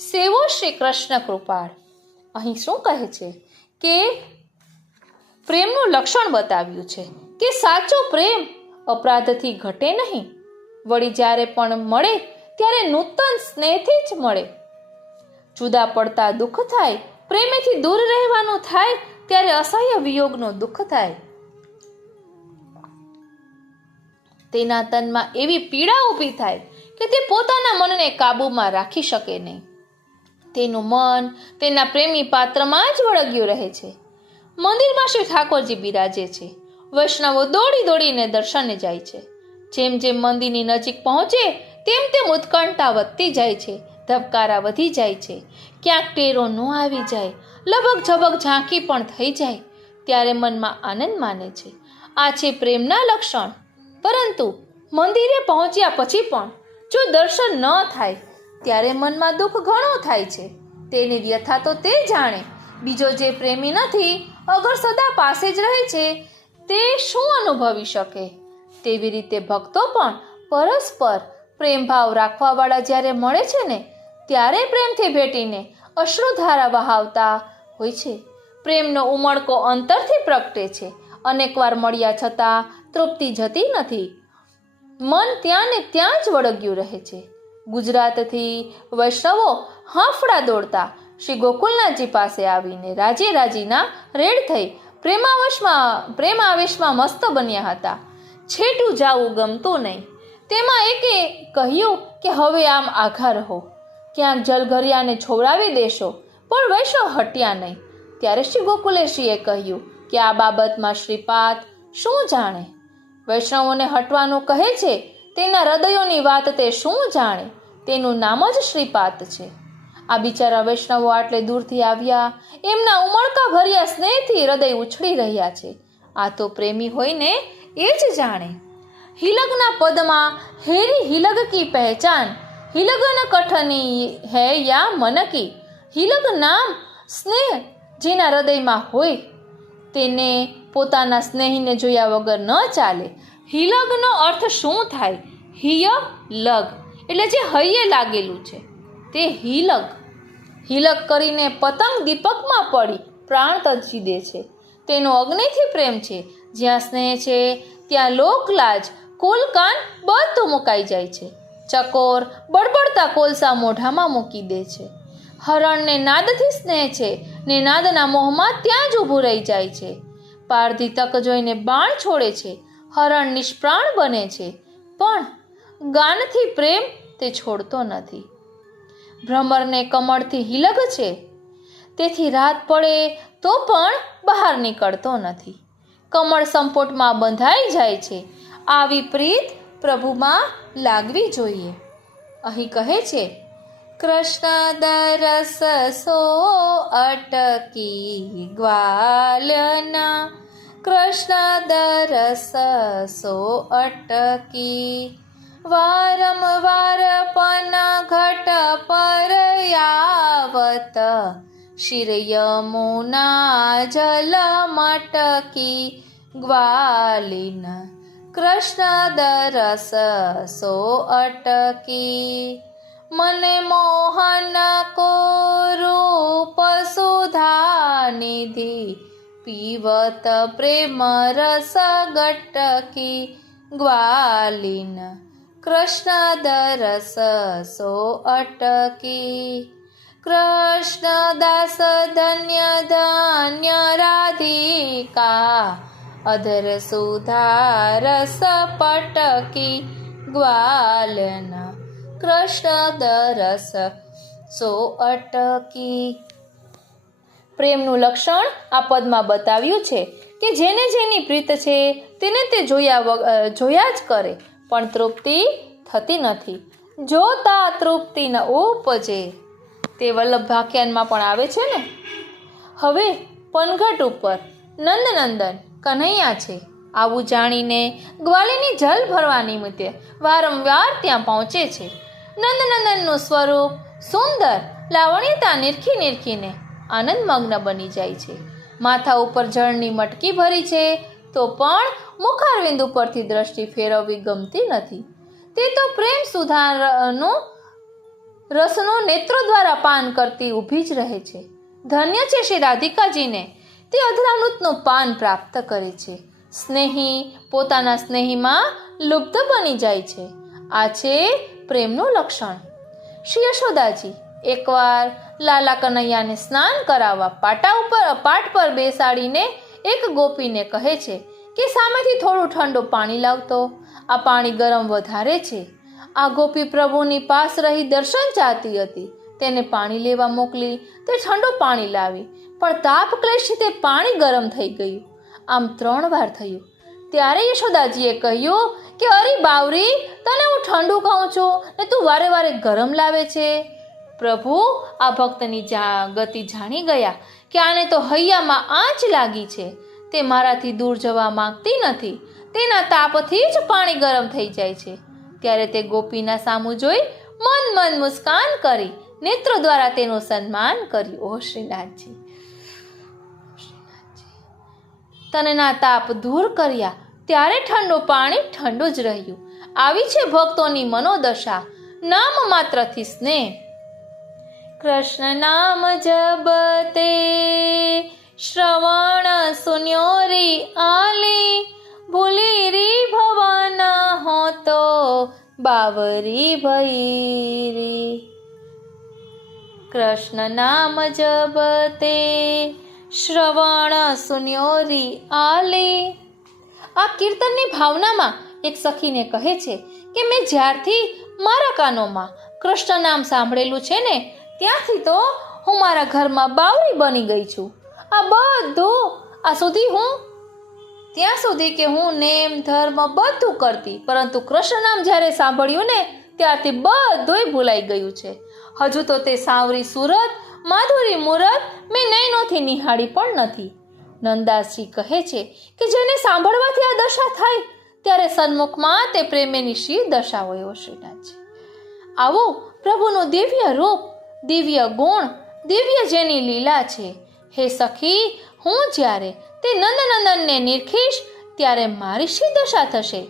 સેવો શ્રી કૃષ્ણ કૃપાળ. અહીં શું કહે છે કે પ્રેમનું લક્ષણ બતાવ્યું છે કે સાચો પ્રેમ અપરાધથી ઘટે નહીં. વળી જ્યારે પણ મળે ત્યારે નૂતન સ્નેહથી જ મળે. જુદા પડતા દુઃખ થાય, પ્રેમેથી દૂર રહેવાનું થાય ત્યારે અસહ્ય વિયોગનો દુઃખ થાય. તેના તનમાં એવી પીડા ઊભી થાય કે તે પોતાના મનને કાબૂમાં રાખી શકે નહીં. તેનું મન તેના પ્રેમી પાત્રમાં જ વળગ્યું રહે છે. મંદિરમાં શ્રી ઠાકોરજી બિરાજે છે. વૈષ્ણવો દોડી દોડીને દર્શને જાય છે. જેમ જેમ મંદિરની નજીક પહોંચે તેમ તેમ ઉત્કંઠા વધતી જાય છે, ધબકારા વધી જાય છે. ક્યાંક ટેરો ન આવી જાય, લબક ઝબક ઝાંખી પણ થઈ જાય ત્યારે મનમાં આનંદ માને છે. આ છે પ્રેમના લક્ષણ. પરંતુ મંદિરે પહોંચ્યા પછી પણ જો દર્શન ન થાય ત્યારે મનમાં દુઃખ ઘણું થાય છે. તેની વ્યથા તો તે જાણે. બીજો જે પ્રેમી નથી, અગર સદા પાસે જ રહે છે, તે શું અનુભવી શકે? તેવી રીતે ભક્તો પણ પરસ્પર પ્રેમભાવ રાખવાવાળા જ્યારે મળે છે ને, ત્યારે પ્રેમથી ભેટીને અશ્રુધારા વહાવતા હોય છે. પ્રેમનો ઉમળકો અંતરથી પ્રગટે છે. અનેકવાર મળ્યા છતાં તૃપ્તિ જતી નથી. મન ત્યાં ને ત્યાં જ વળગ્યું રહે છે. ગુજરાતથી વૈષ્ણવો હાંફળા દોડતા શ્રી ગોકુલનાથજી પાસે આવીને રાજી રાજીના રેડ થઈ પ્રેમાવેશમાં મસ્ત બન્યા હતા. છેટું જાવું ગમતું નહીં. તેમાં એકે કહ્યું કે હવે આમ આઘા રહો, ક્યાંક જલઘરિયાને છોવડાવી દેશો. પણ વૈષ્ણવ હટ્યા નહીં. ત્યારે શ્રી ગોકુલેશ્રીએ કહ્યું કે આ બાબતમાં શ્રીપાદ શું જાણે? વૈષ્ણવોને હટવાનું કહે છે, તેના હૃદયોની વાત તે શું જાણે? તેનું નામ જ શ્રીપાદ છે. આ બિચારા વૈષ્ણવો આટલે દૂરથી આવ્યા, એમના ઉમળકા ભર્યા સ્નેહથી હૃદય ઉછળી રહ્યા છે. આ તો પ્રેમી હોય ને એ જ જાણે. હિલગના પદમાં હેરી હિલગ કી પહેચાન, હિલગન કઠની હે યા મન કી. હિલગ નામ સ્નેહ જેના હૃદયમાં હોય તેને પોતાના સ્નેહીને જોયા વગર ન ચાલે. હિલગનો અર્થ શું થાય? હિય લગ એટલે જે હૈયે લાગેલું છે તે હિલગ. હિલગ કરીને પતંગ દીપકમાં પડી પ્રાણ તજી દે છે. તેનો અગ્નિથી પ્રેમ છે. જ્યાં સ્નેહ છે ત્યાં લોકલાજ કોલકાન બધું મુકાઈ જાય છે. ચકોર બળબડતા કોલસા મોઢામાં મૂકી દે છે. હરણને નાદથી સ્નેહ છે ને નાદના મોહમાં ત્યાં જ ઊભું રહી જાય છે. પારધી તક જોઈને બાણ છોડે છે. હરણ નિષ્પ્રાણ બને છે, પણ ગાનથી પ્રેમ તે છોડતો નથી. ભ્રમરને કમળથી હિલગ છે, તેથી રાત પડે તો પણ બહાર નીકળતો નથી. કમળ સંપોટમાં બંધાઈ જાય છે. આવી પ્રીત પ્રભુમાં લાગવી જોઈએ. અહીં કહે છે, કૃષ્ણ દરસ સો અટકી ગ્વાલના, કૃષ્ણ દરસ સો અટકી. વારંવાર પન ઘટ પર યાવત, શિર યમુના જલ મટકી ગ્વાલિન. કૃષ્ણ દરસ સો અટકી. મને મોહન કો રૂપ સુધા નિધિ, પીવત પ્રેમ રસ ગટકી ગ્વાલિન. કૃષ્ણ દરસ સો અટકી. કૃષ્ણ દાસ ધન્ય ધન્ય રાધિકા, અધર સુધા રસ પટકી ગ્વાલન. કૃષ્ણ દરસ સો અટકી. પ્રેમનું લક્ષણ આ પદમાં બતાવ્યું છે કે જેને જેની પ્રીત છે તેને તે જોયા જ કરે, પણ તૃપ્તિ થતી નથી. જોતા તૃપ્તિ ન ઉપજે, તે વલ્લભ આખ્યાનમાં પણ આવે છે ને. હવે પનઘટ ઉપર નંદનંદન કન્હૈયા છે. આવું જાણીને ગ્વાલીની જલ ભરવા નિમિત્તે વારંવાર ત્યાં પહોંચે છે. નંદનંદનનું સ્વરૂપ સુંદર લાવણ્યતા નીરખીને આનંદમગ્ન બની જાય છે. માથા ઉપર જળની મટકી ભરી છે તો પણ મુખારવિંદ ઉપરથી દ્રષ્ટિ ફેરવવી ગમતી નથી. તે તો પ્રેમ સુધારનું રસનું નેત્રો દ્વારા પાન કરતી ઊભી જ રહે છે. ધન્ય છે શ્રી રાધિકાજીને, તે અધરામૃતનું પાન પ્રાપ્ત કરે છે. સ્નેહી પોતાના સ્નેહીમાં લુપ્ત બની જાય છે. આ છે પ્રેમનું લક્ષણ. શ્રી યશોદાજી એકવાર લાલા કનૈયાને સ્નાન કરાવવા પાટ પર બેસાડીને એક ગોપીને કહે છે કે સામેથી થોડું ઠંડુ પાણી લાવતો, આ પાણી ગરમ વધારે છે. આ ગોપી પ્રભુની પાસ રહી દર્શન ચાહતી હતી. તેને પાણી લેવા મોકલી. તે ઠંડુ પાણી લાવી, પણ તાપ ક્લેશથી તે પાણી ગરમ થઈ ગયું. આમ 3 વાર થયું. ત્યારે યશોદાજીએ કહ્યું કે અરે બાવરી, તને હું ઠંડુ કહું છું ને તું વારે વારે ગરમ લાવે છે. પ્રભુ આ ભક્તની ગતિ જાણી ગયા કે આને તો હૈયામાં આંચ લાગી છે. તે મારાથી દૂર જવા માંગતી નથી. તેના તાપથી જ પાણી ગરમ થઈ જાય છે. ત્યારે તે ગોપીના સામું જોઈ મન મુસ્કાન કરી નેત્રો દ્વારા તેનું સન્માન કર્યું. ઓ શ્રીનાથજી, તનના તાપ દૂર કર્યા ત્યારે ઠંડુ પાણી ઠંડુ જ રહ્યું. આવી છે ભક્તોની મનોદશા, નામ માત્રથી સ્નેહ. કૃષ્ણ નામ જબતે શ્રવણ સુન્યોરી આલી, ભૂલી રી ભવન હો તો બાવરી ભઈ રી. કૃષ્ણ નામ જબતે શ્રવણ સુન્યોરી આલી. આ કીર્તનની ભાવનામાં એક સખીને કહે છે કે મેં જ્યારથી મારા કાનોમાં કૃષ્ણ નામ સાંભળેલું છે ને ત્યાંથી તો હું મારા ઘરમાં બાવરી બની ગઈ છું. આ બધું ત્યાં સુધી કે હું નેમ ધર્મ બધું કરતી, પરંતુ કૃષ્ણ નામ જ્યારે સાંભળ્યું ને ત્યારથી બધુંય ભૂલાઈ ગયું છે. હજુ તો તે સાવરી સુરત માધુરી મુરત મેં નયનોથી નિહાળી પણ નથી. નંદાસજી કહે છે કે જેને સાંભળવાથી આ દશા થાય ત્યારે સન્મુખમાં તે પ્રેમેની શી દશા હોય. શ્રીનાથજી, આવું પ્રભુનું દિવ્ય રૂપ, દિવ્ય ગુણ, દિવ્ય જેની લીલા છે. હે સખી, હું જ્યારે તે નંદનંદનને નિરખીશ ત્યારે મારી શી દશા થશે.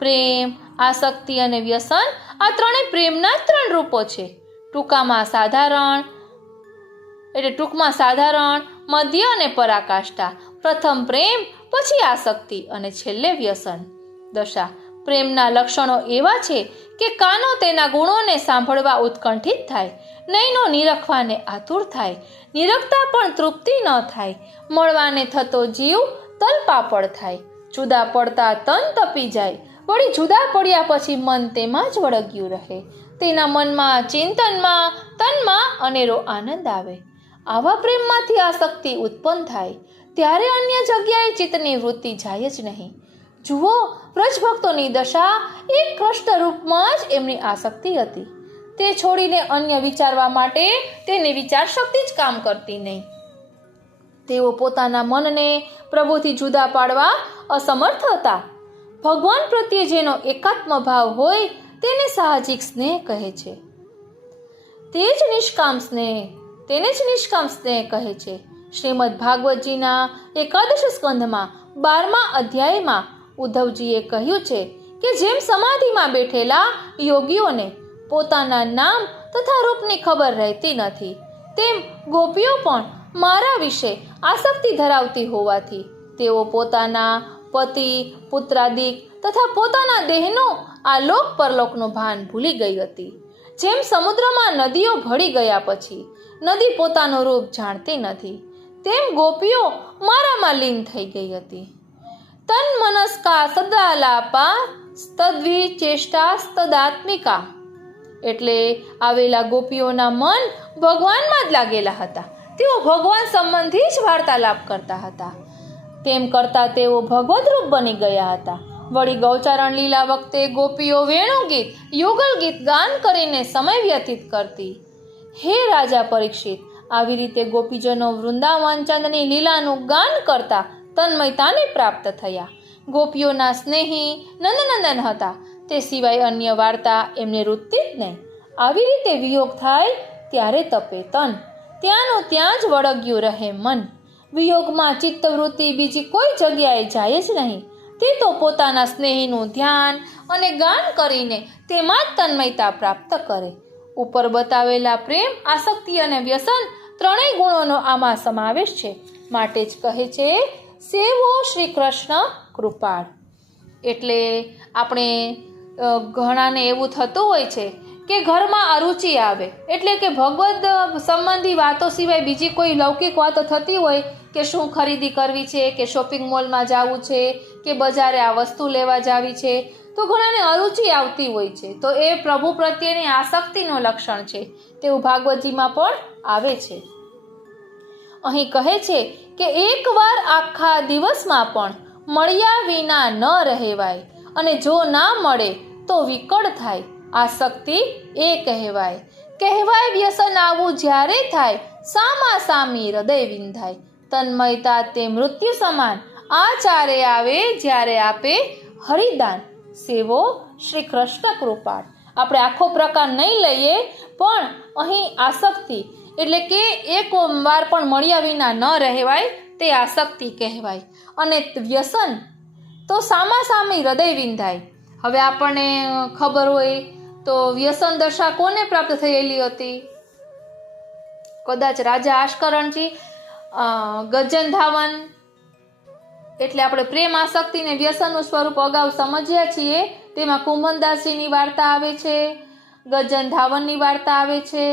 પ્રેમ, આસક્તિ અને વ્યસન આ ત્રણેય પ્રેમના 3 રૂપો છે. ટૂંકમાં સાધારણ, મધ્ય અને પરાકાષ્ઠા. પ્રથમ પ્રેમ, પછી આસક્તિ અને છેલ્લે વ્યસન દશા. પ્રેમના લક્ષણો એવા છે કે કાનો તેના ગુણોને સાંભળવા ઉત્કંઠિત થાય, નયનો નિરખવાને આતુર થાય, નિરખતા પણ તૃપ્તિ ન થાય, મળવાને થતો જીવ તલપાપડ થાય, જુદા પડતા તન તપી જાય, વળી જુદા પડ્યા પછી મન તેમાં જ વળગ્યું રહે. તેના મનમાં, ચિંતનમાં, તનમાં અનેરો આનંદ આવે. આવા પ્રેમમાંથી આસક્તિ ઉત્પન્ન થાય ત્યારે અન્ય જગ્યાએ ચિત્તની વૃત્તિ જાય જ નહીં. જુઓ, વ્રજભક્તોની દશા એક કૃષ્ણ રૂપમાં જ એમની આસક્તિ હતી. તે છોડીને અન્ય વિચારવા માટે તેની વિચાર શક્તિ જ કામ કરતી નહીં. તેઓ પોતાના મનને પ્રભુથી જુદા પાડવા અસમર્થ હતા. ભગવાન પ્રત્યે જેનો એકાત્મ ભાવ હોય તેને સાહજિક સ્નેહ કહે છે. તેને જ નિષ્કામ સ્નેહ કહે છે. શ્રીમદ ભાગવતજીના 11 સ્કંધમાં 12મા અધ્યાયમાં ઉદ્ધવજીએ કહ્યું છે કે જેમ સમાધિમાં બેઠેલા યોગીઓને પોતાના નામ તથા રૂપની ખબર રહેતી નથી, તેમ ગોપીઓ પણ મારા વિશે આસક્તિ ધરાવતી હોવાથી તેઓ પોતાના પતિ, પુત્રાદિક તથા પોતાના દેહનું આ લોક પરલોકનું ભાન ભૂલી ગઈ હતી. જેમ સમુદ્રમાં નદીઓ ભળી ગયા પછી નદી પોતાનું રૂપ જાણતી નથી, તેમ ગોપીઓ મારામાં લીન થઈ ગઈ હતી. તન મનસ્કા સદાલાપા તદ્વિ ચેષ્ટા તદાત્મિકા. એટલે આવેલા ગોપીઓના મન ભગવાનમાં જ લાગેલા હતા. તેઓ ભગવાન સંબંધી જ વાર્તાલાપ કરતા હતા. તેમ કરતા તેઓ ભગવદ રૂપ બની ગયા હતા. વળી ગૌચારણ લીલા વખતે ગોપીઓ વેણુ ગીત, યુગલ ગીત ગાન કરીને સમય વ્યતીત કરતી. હે રાજા પરીક્ષિત, આવી રીતે ગોપીજનો વૃંદાવન ચંદની લીલાનું ગાન કરતા તન્મયતાને પ્રાપ્ત થયા. ગોપીઓના સ્નેહી નંદનંદન હતા, તે સિવાય અન્ય વાર્તા એમને રૂચતી જ નહીં. આવી રીતે વિયોગ થાય ત્યારે તપે તન, ત્યાંનું ત્યાં જ વળગ્યું રહે મન. વિયોગમાં ચિત્તવૃત્તિ બીજી કોઈ જગ્યાએ જાય જ નહીં. તે તો પોતાના સ્નેહીનું ધ્યાન અને ગાન કરીને તેમાં જ તન્મયતા પ્રાપ્ત કરે. ઉપર બતાવેલા પ્રેમ, આસક્તિ અને વ્યસન ત્રણેય ગુણોનો આમાં સમાવેશ છે. માટે જ કહે છે સેવો શ્રી કૃષ્ણ કૃપાળ. એટલે આપણે ઘણાને એવું થતું હોય છે કે ઘરમાં અરુચિ આવે, એટલે કે ભગવદ સંબંધી વાતો સિવાય બીજી કોઈ લૌકિક વાતો થતી હોય કે શું ખરીદી કરવી છે, કે શોપિંગ મોલમાં જવું છે, કે બજારે આ વસ્તુ લેવા જાવી છે, તો ઘણાને અરુચિ આવતી હોય છે. તો એ પ્રભુ પ્રત્યેની આસક્તિનું લક્ષણ છે, તેવું ભાગવતજીમાં પણ આવે છે. અહીં કહે છે કે એકવાર આખા દિવસમાં પણ મળ્યા વિના ન રહેવાય, અને જો ના મળે તો વિકળ થાય. આસક્તિ એ કહેવાય. કહેવાય વ્યસન આવું જ્યારે થાય, સામા સામી હૃદય વિંધાય. તન્મયતા તે મૃત્યુ સમાન, આ ચારે આવે જ્યારે આપે હરિદાન. સેવો શ્રી કૃષ્ણ કૃપાળ. આપણે આખો પ્રકાર નહીં લઈએ, પણ અહીં આસક્તિ એટલે કે એક વાર પણ મળ્યા વિના ન રહેવાય તે આસક્તિ કહેવાય. અને વ્યસન તો સામા સામી હૃદય વિંધાય. હવે આપણને ખબર હોય તો વ્યસન દશા કોને પ્રાપ્ત થયેલી હતી? કદાચ રાજા આશ્કરણજી, ગજન એટલે આપણે પ્રેમ, આસક્તિ ને વ્યસનનું સ્વરૂપ અગાઉ સમજ્યા છીએ. તેમાં કુંભનદાસજીની વાર્તા આવે છે, ગજન ધાવનની વાર્તા આવે છે,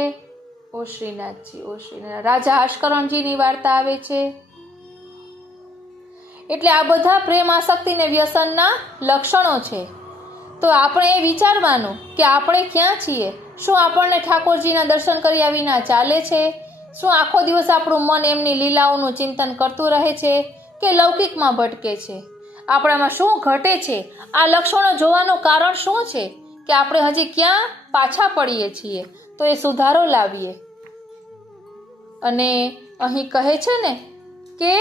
ઓ શ્રીનાથજી રાજા આશ્કરણજીની વાર્તા આવે છે. એટલે આ બધા પ્રેમ, આસક્તિ ને વ્યસનના લક્ષણો છે. તો આપણે એ વિચારવાનું કે આપણે ક્યાં છીએ. શું આપણને ઠાકોરજીના દર્શન કર્યા વિના ચાલે છે? શું આખો દિવસ આપણું મન એમની લીલાઓનું ચિંતન કરતું રહે છે, કે લૌકિકમાં ભટકે છે? આપણામાં શું ઘટે છે? આ લક્ષણો જોવાનું કારણ શું છે કે આપણે હજી ક્યાં પાછા પડીએ છીએ? તો એ સુધારો લાવીએ. અને અહીં કહે છે ને કે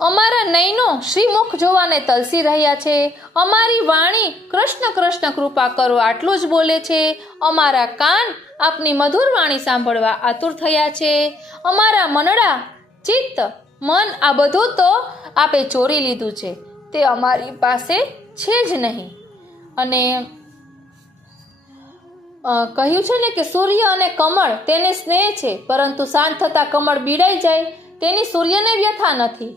અમારા નયનો શ્રીમુખ જોવાને તલસી રહ્યા છે, અમારી વાણી કૃષ્ણ કૃષ્ણ કૃપા કરો આટલું જ બોલે છે, અમારા કાન આપની મધુર વાણી સાંભળવા આતુર થયા છે, અમારા મનડા, ચિત્ત, મન આ બધું તો આપે ચોરી લીધું છે, તે અમારી પાસે છે જ નહીં. અને કહ્યું છે ને કે સૂર્ય અને કમળ તેને સ્નેહ છે, પરંતુ સાંજ થતાં કમળ બીડાઈ જાય તેની સૂર્યને વ્યથા નથી.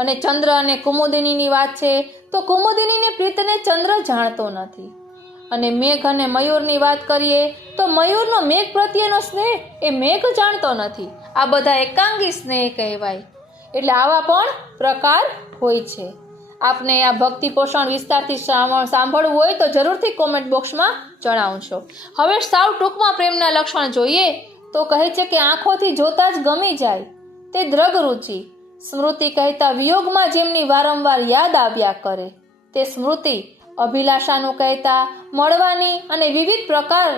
અને ચંદ્ર અને કુમુદિનીની વાત છે તો કુમુદિનીને પ્રીતને ચંદ્ર જાણતો નથી. અને મેઘ અને મયુરની વાત કરીએ તો મયુરનો મેઘ પ્રત્યેનો સ્નેહ એ મેઘ જાણતો નથી. આ બધા એકાંગી સ્નેહ કહેવાય. એટલે આવા પણ પ્રકાર હોય છે. આપને આ ભક્તિ પોષણ વિસ્તારથી સાંભળવું હોય તો જરૂરથી કોમેન્ટ બોક્સમાં જણાવશો. હવે સાવ ટૂંકમાં પ્રેમના લક્ષણ જોઈએ તો કહે છે કે આંખોથી જોતા જ ગમી જાય તે દ્રગ રુચિ. સ્મૃતિ કહેતા વિયોગમાં જેમની વારંવાર યાદ આવ્યા કરે તે સ્મૃતિ. અભિલાષાનું કહેતા મળવાની અને વિવિધ પ્રકાર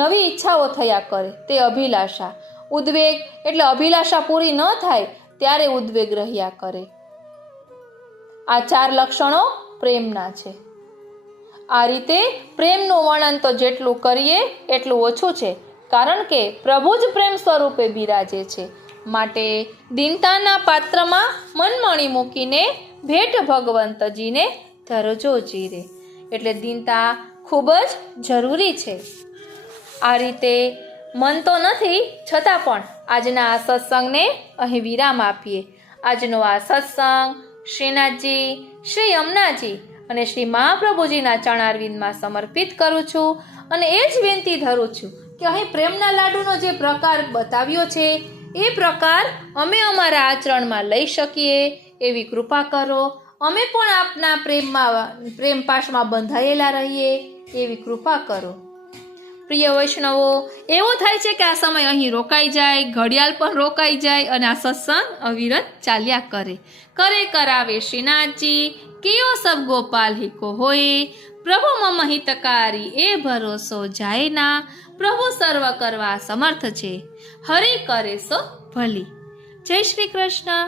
નવી ઈચ્છાઓ થયા કરે તે અભિલાષા. ઉદ્વેગ એટલે અભિલાષા પૂરી ન થાય ત્યારે ઉદ્વેગ રહ્યા કરે. આ 4 લક્ષણો પ્રેમના છે. આ રીતે પ્રેમનું વર્ણન તો જેટલું કરીએ એટલું ઓછું છે, કારણ કે પ્રભુ જ પ્રેમ સ્વરૂપે બિરાજે છે. માટે દીનતાના પાત્રમાં મનમણી મૂકીને ભેટ ભગવંતજીને ધરજો જીરે. એટલે દીનતા ખૂબ જ જરૂરી છે. આ રીતે મન તો નથી છતાં પણ આજના આ સત્સંગને અહીં વિરામ આપીએ. આજનો આ સત્સંગ શ્રીનાથજી, શ્રી યમુનાજી અને શ્રી મહાપ્રભુજીના ચરણારવિંદમાં સમર્પિત કરું છું. અને એ જ વિનંતી ધરું છું કે અહીં પ્રેમના લાડુનો જે પ્રકાર બતાવ્યો છે એ પ્રકાર અમે અમારા આચરણમાં લઈ શકીએ એવી કૃપા કરો. અમે પણ આપના પ્રેમ પાશમાં બંધાયેલા રહીએ એવી કૃપા કરો. પ્રિય વૈષ્ણવો, એવું થાય છે કે આ સમય અહીં રોકાઈ જાય, ઘડિયાળ પણ રોકાઈ જાય અને આ સત્સંગ અવિરત ચાલ્યા કરે. કરે કરાવે શ્રીનાથજી, કેઓ સબ ગોપાલ હિકો હોય. પ્રભુ મમ હિતકારી એ ભરોસો જાય ના. પ્રભુ સર્વ કરવા સમર્થ છે, હરિ કરે સો ભલી. જય શ્રી કૃષ્ણ.